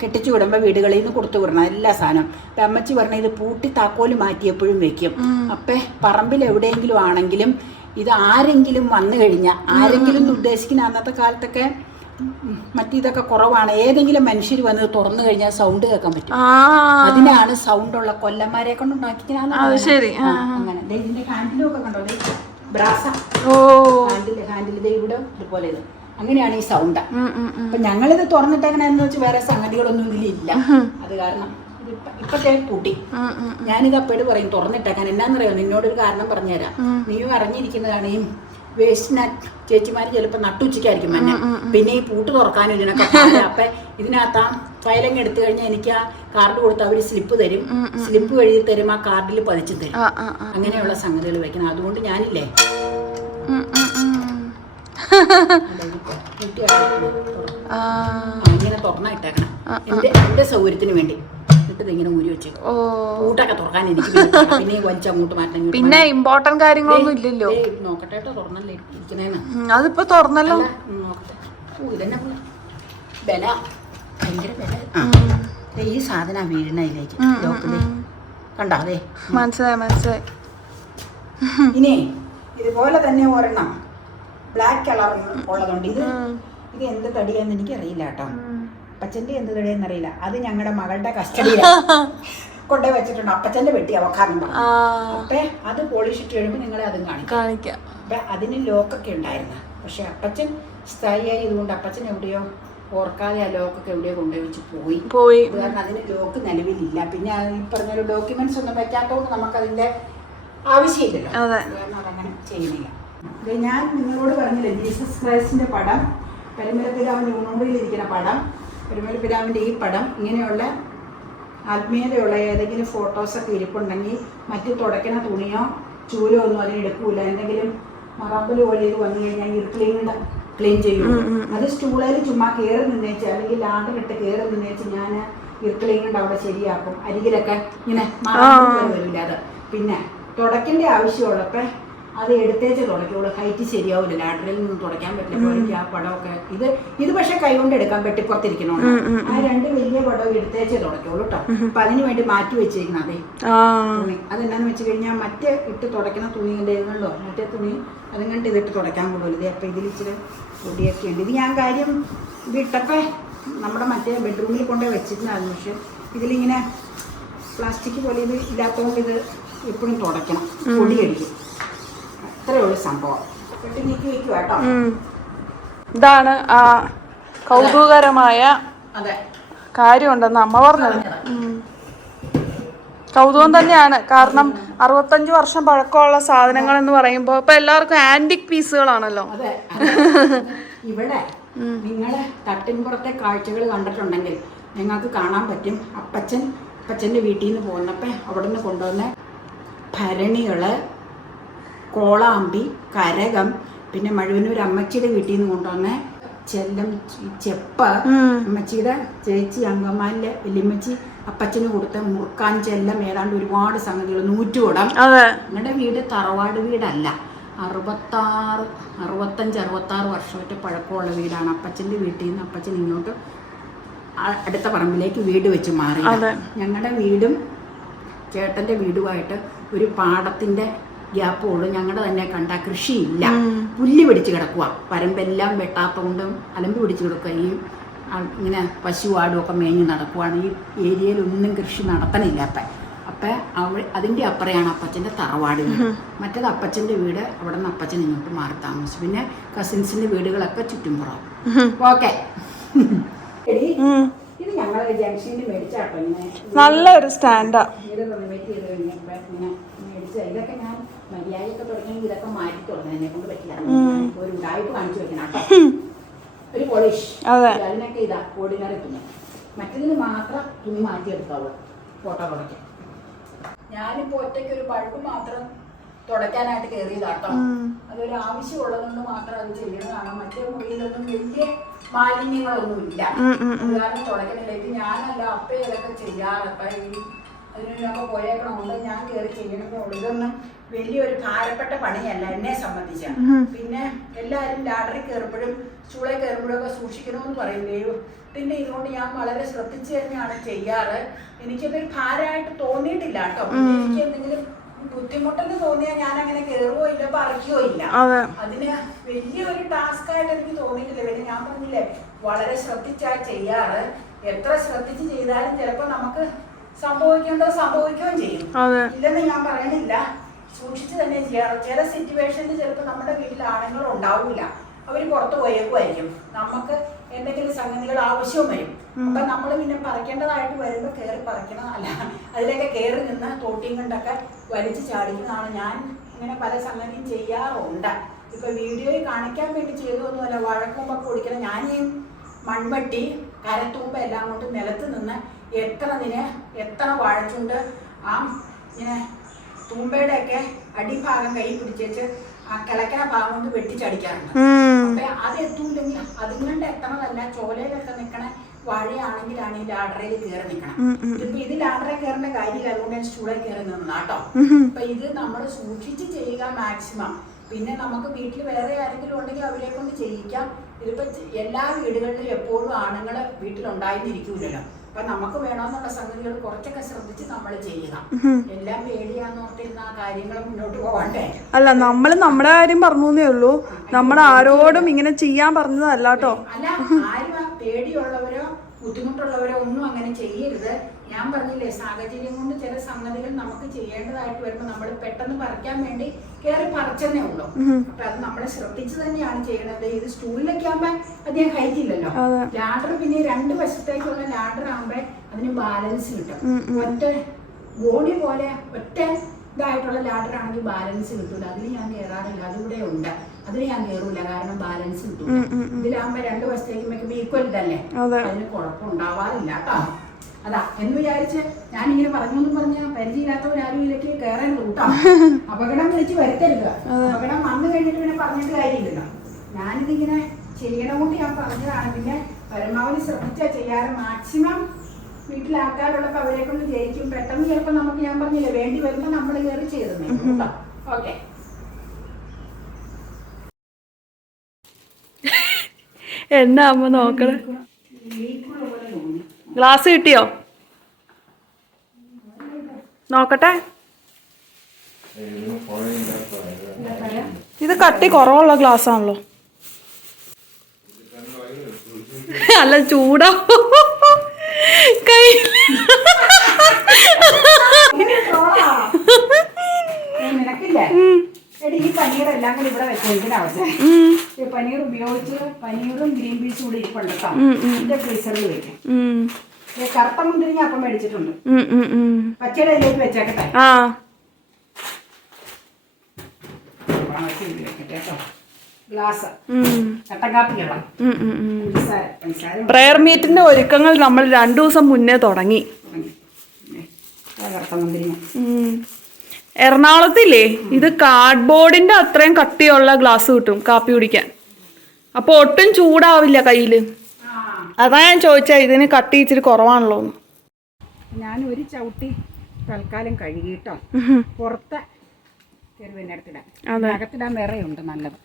കെട്ടിച്ചു വിടുമ്പോൾ വീടുകളിൽ നിന്ന് കൊടുത്തു വിടണം എല്ലാ സാധനവും. അപ്പം അമ്മച്ചി പറഞ്ഞ ഇത് പൂട്ടി താക്കോല് മാറ്റിയപ്പോഴും വെക്കും. അപ്പം പറമ്പിൽ എവിടെയെങ്കിലും ആണെങ്കിലും ഇത് ആരെങ്കിലും വന്നു കഴിഞ്ഞാൽ ആരെങ്കിലും ഉദ്ദേശിക്കുന്ന അന്നത്തെ കാലത്തൊക്കെ മറ്റിതൊക്കെ കുറവാണ്. ഏതെങ്കിലും മനുഷ്യർ വന്ന് തുറന്നു കഴിഞ്ഞാൽ സൗണ്ട് കേൾക്കാൻ പറ്റും. അതിനാണ് സൗണ്ടുള്ള കൊല്ലന്മാരെ കൊണ്ട് ഉണ്ടാക്കിക്കാണ്. അങ്ങനെ ഇതിന്റെ ഹാൻഡിലും ഒക്കെ കണ്ടോ, ബ്രാസ ഹാൻഡിൽ ഇവിടെ ഇതുപോലെ ഇത് അങ്ങനെയാണ് ഈ സൗണ്ട്. അപ്പൊ ഞങ്ങളിത് തുറന്നിട്ടെങ്ങനെയാന്ന് വെച്ചാൽ വേറെ സംഗതികളൊന്നും ഇതിലില്ല. അത് കാരണം ഇപ്പത്തെ പൂട്ടി. ഞാനിത് അപ്പോഴും പറയും തുറന്നിട്ടേക്കാൻ. എന്നാന്നറിയോ, നിന്നോടൊരു കാരണം പറഞ്ഞുതരാം. നീയും അറിഞ്ഞിരിക്കുന്നതാണ് ഈ വേസ്റ്റ് ചേച്ചിമാര് ചിലപ്പോ നട്ടുച്ചയ്ക്കായിരിക്കും തന്നെ. പിന്നെ ഈ പൂട്ട് തുറക്കാനും ഇതിനൊക്കെ അപ്പൊ ഇതിനകത്ത് ആ ഫയലങ്ങ് എടുത്തു കഴിഞ്ഞാൽ എനിക്ക് ആ കാർഡ് കൊടുത്ത് അവര് സ്ലിപ്പ് തരും. സ്ലിപ്പ് എഴുതി തരും, ആ കാർഡിൽ പതിച്ചു തരും. അങ്ങനെയുള്ള സംഗതികൾ വെക്കണം. അതുകൊണ്ട് ഞാനില്ലേ ഇങ്ങനെ തുറന്നിട്ടേക്കണം എന്റെ സൗകര്യത്തിന് വേണ്ടി. ഇങ്ങനെ ഊരി വെച്ചു കൂട്ടൊക്കെ തുറക്കാൻ എനിക്ക് പിന്നെ വലിച്ചങ്ങോട്ട് മാറ്റാൻ. പിന്നെ ഇമ്പോർട്ടന്റ് കാര്യങ്ങളൊന്നും ഇല്ലല്ലോ. നോക്കട്ടെ തുറന്നല്ലേ ഇരിക്കുന്നേന്ന്. അതിപ്പോ തുറന്നല്ലോ. നോക്കട്ടെ. ഇതന്നെ ബല ഭയങ്കര ബല. ഈ സാധനം വീഴുന്നതിലേക്ക് കണ്ടാ അതെ മനസ്സിലായി. ഇനി ഇതുപോലെ തന്നെ ഒരെണ്ണം ബ്ലാക്ക് കളർ ഉള്ളതുണ്ട്. ഇത് എന്ത് തടിയാന്ന് എനിക്ക് അറിയില്ല കേട്ടോ. അപ്പച്ചന്റെ എന്ത് തടിയെന്ന് അറിയില്ല. അത് ഞങ്ങളുടെ മകളുടെ കസ്റ്റഡിയിൽ കൊണ്ടേ വെച്ചിട്ടുണ്ട്. അപ്പച്ചന്റെ വെട്ടി അവക്കാറുണ്ട്. അപ്പൊ അത് പോളിഷ് ഇട്ട് കഴിയുമ്പോൾ നിങ്ങളെ അതും കാണിക്കാം. അപ്പൊ അതിന് ലോക്കൊക്കെ ഉണ്ടായിരുന്നു. പക്ഷെ അപ്പച്ചൻ സ്ഥായിയായി ഇതുകൊണ്ട് അപ്പച്ചൻ എവിടെയോ ഓർക്കാതെ ആ ലോക്കൊക്കെ എവിടെയോ കൊണ്ടുപോയി വെച്ച് പോയി. കാരണം അതിന് ലോക്ക് നിലവിലില്ല. പിന്നെ ഈ പറഞ്ഞൊരു ഡോക്യുമെന്റ്സ് ഒന്നും വെക്കാത്തതുകൊണ്ട് നമുക്കതിന്റെ ആവശ്യമില്ലല്ലോ. കാരണം അതങ്ങനെ ചെയ്യുന്നില്ല. ഞാൻ നിങ്ങളോട് പറഞ്ഞില്ലേ ജീസസ് ക്രൈസ്റ്റിന്റെ പടം, പരിമലപിതാവിന്റെ ഊണുകളിലിരിക്കുന്ന പടം, പരിമലപിതാവിന്റെ ഈ പടം, ഇങ്ങനെയുള്ള ആത്മീയതയുള്ള ഏതെങ്കിലും ഫോട്ടോസൊക്കെ ഇരിപ്പുണ്ടെങ്കിൽ മറ്റു തുടയ്ക്കുന്ന തുണിയോ ചൂലോ ഒന്നും അതിനെടുക്കൂല. എന്തെങ്കിലും മറമ്പല് പോലെ ഇത് വന്നു കഴിഞ്ഞാൽ ക്ലീൻ ചെയ്യും. അത് സ്റ്റൂളയിൽ ചുമ്മാ കയറി നിന്നേച്ച് അല്ലെങ്കിൽ ലാണ്ടറിട്ട് കയറി നിന്നേച്ച് ഞാൻ ക്ലീനുണ്ട് അവിടെ ശരിയാക്കും. അരികിലൊക്കെ ഇങ്ങനെ മറമ്പല് വരില്ല. അത് പിന്നെ തുടയ്ക്കേണ്ട ആവശ്യമുള്ളപ്പോൾ അത് എടുത്തേച്ച് തുടയ്ക്കുള്ളൂ. ഹൈറ്റ് ശരിയാവില്ല, ലാഡറിൽ നിന്ന് തുടയ്ക്കാൻ പറ്റില്ല. എനിക്ക് ആ പടമൊക്കെ ഇത് പക്ഷെ കൈകൊണ്ട് എടുക്കാൻ വെട്ടിപ്പുറത്തിരിക്കണോണ്ട് ആ രണ്ട് വലിയ പടം എടുത്തേച്ചേ തുടയ്ക്കുള്ളൂ കേട്ടോ. അപ്പൊ അതിന് വേണ്ടി മാറ്റി വെച്ചിരിക്കണം അതേ തുണി. അതെന്നാന്ന് വെച്ച് കഴിഞ്ഞാൽ മറ്റേ ഇട്ട് തുടയ്ക്കുന്ന തുണികളുടെ ഇതുകൊണ്ടോ മറ്റേ തുണി അതും കണ്ട് ഇതിട്ട് തുടയ്ക്കാൻ കൊള്ളില്ല. അപ്പൊ ഇതിൽ ഇച്ചിരി പൊടിയൊക്കെ ഉണ്ട്. ഇത് ഞാൻ കാര്യം ഇത് ഇട്ടപ്പോ നമ്മുടെ മറ്റേ ബെഡ്റൂമിൽ കൊണ്ടുപോയി വെച്ചിട്ടുണ്ടായിരുന്നു. പക്ഷെ ഇതിലിങ്ങനെ പ്ലാസ്റ്റിക് പോലെ ഇത് ഇല്ലാത്തതുകൊണ്ട് ഇത് എപ്പോഴും തുടയ്ക്കണം, പൊടിയടിക്കും. അത്രയുള്ള സംഭവം. പെട്ടി നീക്കി വെക്കുക കേട്ടോ. ഇതാണ് ആ കൗതുകകരമായ കാര്യമുണ്ടെന്ന് അമ്മ പറഞ്ഞത്. കൗതുകം തന്നെയാണ്. കാരണം 65 വർഷം പഴക്കമുള്ള സാധനങ്ങൾ എന്ന് പറയുമ്പോൾ ഇപ്പൊ എല്ലാവർക്കും ആന്റിക് പീസുകളാണല്ലോ. അതെ. ഇവിടെ നിങ്ങള് തട്ടിൻപുറത്തെ കാഴ്ചകൾ കണ്ടിട്ടുണ്ടെങ്കിൽ നിങ്ങൾക്ക് കാണാൻ പറ്റും. അപ്പച്ചൻ്റെ വീട്ടിൽ നിന്ന് പോകുന്നപ്പോ അവിടെ നിന്ന് കൊണ്ടുവന്ന ഭരണികള്, കോളാമ്പി, കരകം, പിന്നെ മഴുവന്നൂർ അമ്മച്ചിയുടെ വീട്ടിൽ നിന്ന് കൊണ്ടുവന്ന ചെപ്പ്, അമ്മച്ചിയുടെ ചേച്ചി അങ്കമാലിലെ വലിയമ്മച്ചി അപ്പച്ചന് കൊടുത്ത മുറുക്കാൻ ചെല്ലം, ഏതാണ്ട് ഒരുപാട് സംഗതികൾ, നൂറ്റുകുടം. ഞങ്ങളുടെ വീട് തറവാട് വീടല്ല, 65-66 വർഷമൊക്കെ പഴക്കമുള്ള വീടാണ്. അപ്പച്ചൻ്റെ വീട്ടിൽ നിന്ന് അപ്പച്ചൻ ഇങ്ങോട്ട് അടുത്ത പറമ്പിലേക്ക് വീട് വെച്ച് മാറി. ഞങ്ങളുടെ വീടും ചേട്ടൻ്റെ വീടുമായിട്ട് ഒരു പാടത്തിൻ്റെ ഗ്യാപ്പുള്ളൂ. ഞങ്ങളുടെ തന്നെ കണ്ട കൃഷിയില്ല, പുല്ല് പിടിച്ച് കിടക്കുക. പരമ്പെല്ലാം വെട്ടാത്തതുകൊണ്ടും അലമ്പ് പിടിച്ച് കിടക്കുക. ഈ ഇങ്ങനെ പശുവാടുമൊക്കെ മേഞ്ഞ് നടക്കുവാണ്. ഈ ഏരിയയിലൊന്നും കൃഷി നടത്തണില്ലാത്ത. അപ്പം അതിൻ്റെ അപ്പുറയാണ് അപ്പച്ചൻ്റെ തറവാട് വീട്. മറ്റേത് അപ്പച്ചൻ്റെ വീട്. അവിടെ നിന്ന് അപ്പച്ചൻ ഇങ്ങോട്ട് മാറി താമസിച്ചു. പിന്നെ കസിൻസിൻ്റെ വീടുകളൊക്കെ ചുറ്റുംപുറം. ഓക്കെ. ഇത് ഞങ്ങളെ ജംഗ്ഷനിൽ മേടിച്ചാട്ടോ. ഇങ്ങനെ നല്ലൊരു സ്റ്റാൻഡാ. ഇതൊക്കെ ഞാൻ മര്യാദയൊക്കെ തുടങ്ങിയെങ്കിൽ ഇതൊക്കെ മാറ്റി തുടങ്ങി. എന്നെ കൊണ്ട് പറ്റില്ല. ഒരു ഉടായ്പ് കാണിച്ചു വെക്കണം കേട്ടോ. ഒരു പോളിഷ് അതിനൊക്കെ ഇതാ ഓർഡിനറി തുണി. മറ്റതിന് മാത്രം തുണി മാറ്റിയെടുക്കാവുള്ളൂ ഫോട്ടോ തുടയ്ക്കാൻ. ഞാനിപ്പോ ഒറ്റയ്ക്ക് ഒരു ബൾബ് മാത്രം തുടയ്ക്കാനായിട്ട് കയറിയതാട്ടോ. അതൊരു ആവശ്യമുള്ളതുകൊണ്ട് മാത്രം അത് ചെയ്യുന്നതാണ്. മറ്റേ മുറിയിലൊന്നും വലിയ മാലിന്യങ്ങളൊന്നും ഇല്ല. കാരണം തുടയ്ക്കണില്ല. ഇത് ഞാനല്ല അപ്പ ഇതൊക്കെ ചെയ്യാറപ്പ. ഈ അതിനൊക്കെ പോയേക്കണമുണ്ട്. ഞാൻ കയറി ചെയ്യണമെന്നുള്ളൂ. ഇതൊന്നും വലിയൊരു ഭാരപ്പെട്ട പണിയല്ല എന്നെ സംബന്ധിച്ച. പിന്നെ എല്ലാവരും ലാഡറിൽ കയറുമ്പോഴും സ്റ്റൂളിൽ കയറുമ്പോഴും ഒക്കെ സൂക്ഷിക്കണമെന്ന് പറയും. ദൈവത്തിന്റെ ഇതുകൊണ്ട് ഞാൻ വളരെ ശ്രദ്ധിച്ച് തന്നെയാണ് ചെയ്യാറ്. എനിക്കതൊരു ഭാരമായിട്ട് തോന്നിയിട്ടില്ല കേട്ടോ. എനിക്ക് എന്തെങ്കിലും ബുദ്ധിമുട്ടെന്ന് തോന്നിയാൽ ഞാൻ അങ്ങനെ കയറുകയോ ഇല്ല, പറിക്കുകയോ ഇല്ല. അതിന് വലിയൊരു ടാസ്ക് ആയിട്ട് എനിക്ക് തോന്നിയിട്ടില്ല. പിന്നെ ഞാൻ പറഞ്ഞില്ലേ, വളരെ ശ്രദ്ധിച്ചാ ചെയ്യാറ്. എത്ര ശ്രദ്ധിച്ച് ചെയ്താലും ചിലപ്പോൾ നമുക്ക് സംഭവിക്കേണ്ടത് സംഭവിക്കുകയും ചെയ്യും. ഇല്ലെന്ന് ഞാൻ പറയണില്ല, സൂക്ഷിച്ച് തന്നെ ചെയ്യാറ്. ചില സിറ്റുവേഷനിൽ ചിലപ്പോൾ നമ്മുടെ വീട്ടിൽ ആണുങ്ങൾ ഉണ്ടാവില്ല, അവർ പുറത്ത് പോയേക്കുമായിരിക്കും. നമുക്ക് എന്തെങ്കിലും സംഗതികൾ ആവശ്യവും വരും. അപ്പൊ നമ്മൾ പിന്നെ പറിക്കേണ്ടതായിട്ട് വരുമ്പോൾ കയറി പറിക്കണതല്ല, അതിലൊക്കെ കയറി നിന്ന് തോട്ടിയും കൊണ്ടൊക്കെ വലിച്ചു ചാടിക്കുന്നതാണ്. ഞാൻ ഇങ്ങനെ പല സംഗതിയും ചെയ്യാറുണ്ട്. ഇപ്പൊ വീഡിയോയിൽ കാണിക്കാൻ വേണ്ടി ചെയ്തതൊന്നുമല്ല. വഴക്കുമ്പൊക്കെ കുടിക്കണം. ഞാൻ ഈ മൺവട്ടി കരത്തൂമ്പ എല്ലാം കൊണ്ട് നിലത്ത് നിന്ന് എത്ര വഴച്ചുണ്ട് ആ ഇങ്ങനെ തൂമ്പയുടെ ഒക്കെ അടിഭാഗം കൈ പിടിച്ചേച്ച് ആ കിളക്കണ ഭാഗം കൊണ്ട് വെട്ടിച്ചടിക്കാറുണ്ട്. അപ്പൊ അത് എത്തൂല്ലെങ്കിൽ അതുകൊണ്ട് എത്തണതല്ല, ചോലയിലൊക്കെ നിൽക്കണ വാഴയാണെങ്കിലാണ് ഈ ലാഡറയിൽ കയറി നിൽക്കണം. ഇപ്പൊ ഇത് ലാഡറിൽ കയറേണ്ട കാര്യമില്ല, അതുകൊണ്ട് ഞാൻ സ്റ്റൂളിൽ കയറി നിന്നാട്ടോ. അപ്പൊ ഇത് നമ്മൾ സൂക്ഷിച്ച് ചെയ്യുക മാക്സിമം. പിന്നെ നമുക്ക് വീട്ടിൽ വേറെ ആരെങ്കിലും ഉണ്ടെങ്കിൽ അവരെ കൊണ്ട് ചെയ്യിക്കാം. ഇതിപ്പോ എല്ലാ വീടുകളിലും എപ്പോഴും ആണുങ്ങൾ വീട്ടിലുണ്ടായിരുന്നിരിക്കൂലല്ലോ. അപ്പൊ നമുക്ക് വേണമെന്നുള്ള സംഗതികൾ കുറച്ചൊക്കെ ശ്രദ്ധിച്ച് നമ്മൾ ചെയ്യുക. എല്ലാം പേടിയാന്ന് ഓർത്തിരുന്ന ആ കാര്യങ്ങൾ മുന്നോട്ട് പോകണ്ടേ. അല്ല, നമ്മള് നമ്മുടെ കാര്യം പറഞ്ഞേ ഉള്ളൂ, നമ്മൾ ആരോടും ഇങ്ങനെ ചെയ്യാൻ പറഞ്ഞതല്ല കേട്ടോ. അല്ല, ആരും പേടിയുള്ളവരോ ബുദ്ധിമുട്ടുള്ളവരോ ഒന്നും അങ്ങനെ ചെയ്യരുത്. ഞാൻ പറഞ്ഞില്ലേ, സാഹചര്യം കൊണ്ട് ചില സംഗതികൾ നമുക്ക് ചെയ്യേണ്ടതായിട്ട് വരുമ്പോൾ നമ്മൾ പെട്ടെന്ന് പറിക്കാൻ വേണ്ടി കയറി പറിച്ചെന്നേ ഉള്ളൂ. അപ്പൊ അത് നമ്മൾ ശ്രദ്ധിച്ച് തന്നെയാണ് ചെയ്യണത്. ഇത് സ്റ്റൂളിലൊക്കെ ആകുമ്പോ അധികം ഹൈറ്റ് ഇല്ലല്ലോ. ലാഡർ പിന്നെ 2 വശത്തേക്കുള്ള ലാഡർ ആകുമ്പോ അതിന് ബാലൻസ് കിട്ടും. ഒറ്റ ബോഡി പോലെ ഒറ്റ ഇതായിട്ടുള്ള ലാഡർ ആണെങ്കിൽ ബാലൻസ് കിട്ടൂല. അതിന് ഞാൻ കയറാറില്ല. അതിവിടെ ഉണ്ട്, അതിന് ഞാൻ കയറൂല, കാരണം ബാലൻസ് കിട്ടൂല. ഇതിലാകുമ്പോ 2 വശത്തേക്ക് വെക്കുമ്പോ ഈക്വൽ ഇതല്ലേ, അതിന് കുഴപ്പമുണ്ടാവാറില്ല കേട്ടോ. അതാ എന്ന് വിചാരിച്ച് ഞാനിങ്ങനെ പറഞ്ഞൊന്നും പറഞ്ഞ പരിചയമില്ലാത്തവരാരും ഇതിലേക്ക് കയറാൻ കൂട്ടാ. അപകടം വിളിച്ച് വരുത്തരുത്. അപകടം വന്നു കഴിഞ്ഞിട്ട് പിന്നെ പറഞ്ഞിട്ട് കാര്യമില്ലല്ലോ. ഞാനിതിങ്ങനെ ചെയ്യണമെന്ന് ഞാൻ പറഞ്ഞതാണ്. പിന്നെ പരമാവധി ശ്രദ്ധിച്ചാ ചെയ്യാറ്. മാക്സിമം വീട്ടിലാൾക്കാരുള്ളപ്പോൾ അവരെ കൊണ്ട് ജയിക്കും. പെട്ടെന്ന് ചിലപ്പോൾ നമുക്ക്, ഞാൻ പറഞ്ഞില്ലേ, വേണ്ടി വരുമ്പോൾ നമ്മൾ കയറി ചെയ്തേ. ഓക്കെ, എന്നാ അമ്മ നോക്കണേ. ഗ്ലാസ് കിട്ടിയോ നോക്കട്ടെ. ഇത് കട്ടി കുറവുള്ള ഗ്ലാസ് ആണല്ലോ. അല്ല, ചൂടാ കൈ. നിനക്കില്ലേ ഈ പനീറെല്ലാം കൂടി ഇവിടെ വെച്ചതിന്റെ അവസ്ഥ. പനീർ ഉപയോഗിച്ച് പനീറും ഗ്രീൻ പീസും കൂടി ഇരിപ്പുണ്ട് കേട്ടോ. എന്റെ ഫ്രീസറിൽ വെക്കും. കറുത്ത മുന്തിരിങ്ങ അപ്പം മേടിച്ചിട്ടുണ്ട്. പച്ചയുടെ ഇതിലേക്ക് വെച്ചേക്കട്ടെ. കേട്ടോ, ഗ്ലാസ് കട്ടക്കാപ്പിക്കുള്ള പ്രയർ മീറ്റിന്റെ ഒരുക്കങ്ങൾ നമ്മൾ 2 ദിവസം മുന്നേ തുടങ്ങി. കറുത്ത മുന്തിരിങ്ങ എറണാകുളത്തില്ലേ, ഇത് കാർഡ്ബോർഡിന്റെ അത്രയും കട്ടിയുള്ള ഗ്ലാസ് കിട്ടും കാപ്പി കുടിക്കാൻ. അപ്പൊ ഒട്ടും ചൂടാവില്ല കയ്യില്. അതാ ഞാൻ ചോദിച്ചാ, ഇതിന് കട്ടി ഇച്ചിരി കുറവാണല്ലോ. ഞാൻ ഒരു ചവിട്ടി തൽക്കാലം കഴുകിട്ടോ പുറത്തെ ചെറുവിനടുത്തിടാൻ, അകത്തിടാൻ വേറെ ഉണ്ട് നല്ലത്.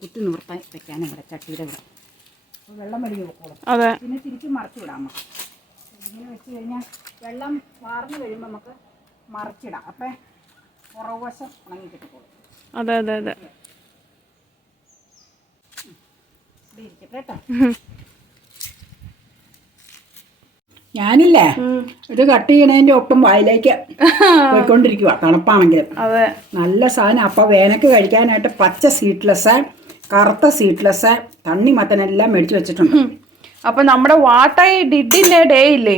കുത്തി നിവർത്താൻ വെക്കാനും ഇവിടെ ചട്ടിയുടെ ഇവിടെ വെള്ളം വലിയ വെക്കോളും. പിന്നെ തിരിച്ച് മറിച്ച് വിടാം. നമുക്ക് ഇങ്ങനെ വെച്ച് കഴിഞ്ഞാൽ വെള്ളം വാർന്നു കഴിയുമ്പോൾ നമുക്ക് മറിച്ചിടാം. അപ്പം പുറകുവശം ഉണങ്ങി കിട്ടിക്കോളും. അതെ അതെ അതെ. ഞാനില്ലേ ഇത് കട്ട് ചെയ്യണതിന്റെ ഒപ്പം വായിലേക്ക് പോയിക്കൊണ്ടിരിക്കുക. തണുപ്പാണെങ്കിലും നല്ല സാധനം. അപ്പൊ വേനക്ക് കഴിക്കാനായിട്ട് പച്ച സീഡ്ലെസ്, കറുത്ത സീഡ്ലെസ്, തണ്ണിമത്തനെല്ലാം മേടിച്ചു വെച്ചിട്ടുണ്ട്. അപ്പൊ നമ്മുടെ വാട്ട് ഐ ഡിഡിന്റെ ഡേ ഇല്ലേ,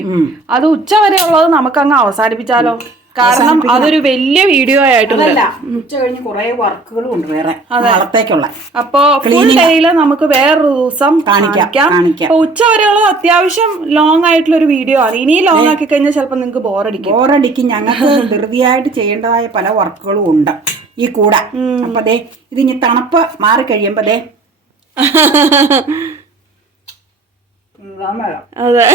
അത് ഉച്ച വരെ ഉള്ളത് നമുക്ക് അങ്ങ് അവസാനിപ്പിച്ചാലോ. കാരണം അതൊരു വലിയ വീഡിയോ ആയിട്ടല്ല, ഉച്ച കഴിഞ്ഞ് കുറെ വർക്കുകളും ഉണ്ട് വേറെ നാളത്തേക്കുള്ള. അപ്പൊ ഫുൾ ഡേയില് നമുക്ക് വേറൊരു ദിവസം കാണിക്കാം. അപ്പൊ ഉച്ച വരെയുള്ളത് അത്യാവശ്യം ലോങ് ആയിട്ടുള്ള ഒരു വീഡിയോ ആണ്. ഇനി ലോങ് ആക്കി കഴിഞ്ഞാൽ ചിലപ്പോൾ നിങ്ങൾക്ക് ബോറടിക്കും. ഞങ്ങൾക്ക് ധൃതിയായിട്ട് ചെയ്യേണ്ടതായ പല വർക്കുകളും ഉണ്ട് ഈ കൂടെ. അപ്പൊ ദേ ഇതിനി തണുപ്പ് മാറി കഴിയുമ്പോ ദേ അതെ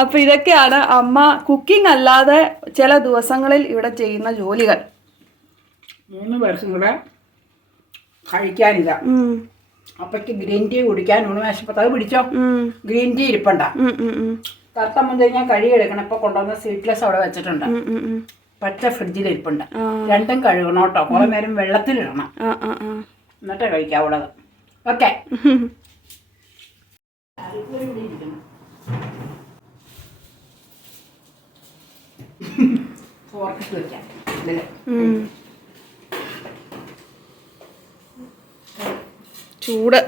അപ്പൊ ഇതൊക്കെയാണ് അമ്മ കുക്കിംഗ് അല്ലാതെ ചില ദിവസങ്ങളിൽ ഇവിടെ ചെയ്യുന്ന ജോലികൾ. 3 പേർക്കും കൂടെ കഴിക്കാനില്ല. അപ്പക്ക് ഗ്രീൻ ടീ കുടിക്കാൻ ഉണമേശപ്പത്ത് അത് പിടിച്ചോ. Green tea ഇരിപ്പണ്ട. കറുത്തമ്മ കഴിഞ്ഞാൽ കഴുകിയെടുക്കണം. ഇപ്പൊ കൊണ്ടുവന്ന സ്വീറ്റ്ലെസ് അവിടെ വെച്ചിട്ടുണ്ട്. പച്ച ഫ്രിഡ്ജിൽ ഇരിപ്പുണ്ട്. രണ്ടും കഴുകണം കേട്ടോ. കുറെ നേരം വെള്ളത്തിലിടണം, എന്നിട്ടേ കഴിക്കാവുള്ളത്. ഓക്കെ. ചൂട്.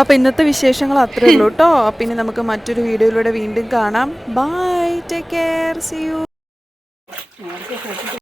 അപ്പൊ ഇന്നത്തെ വിശേഷങ്ങൾ അത്രേ ഉള്ളൂ കേട്ടോ. പിന്നെ നമുക്ക് മറ്റൊരു വീഡിയോയിലൂടെ വീണ്ടും കാണാം. Bye, take care, see U.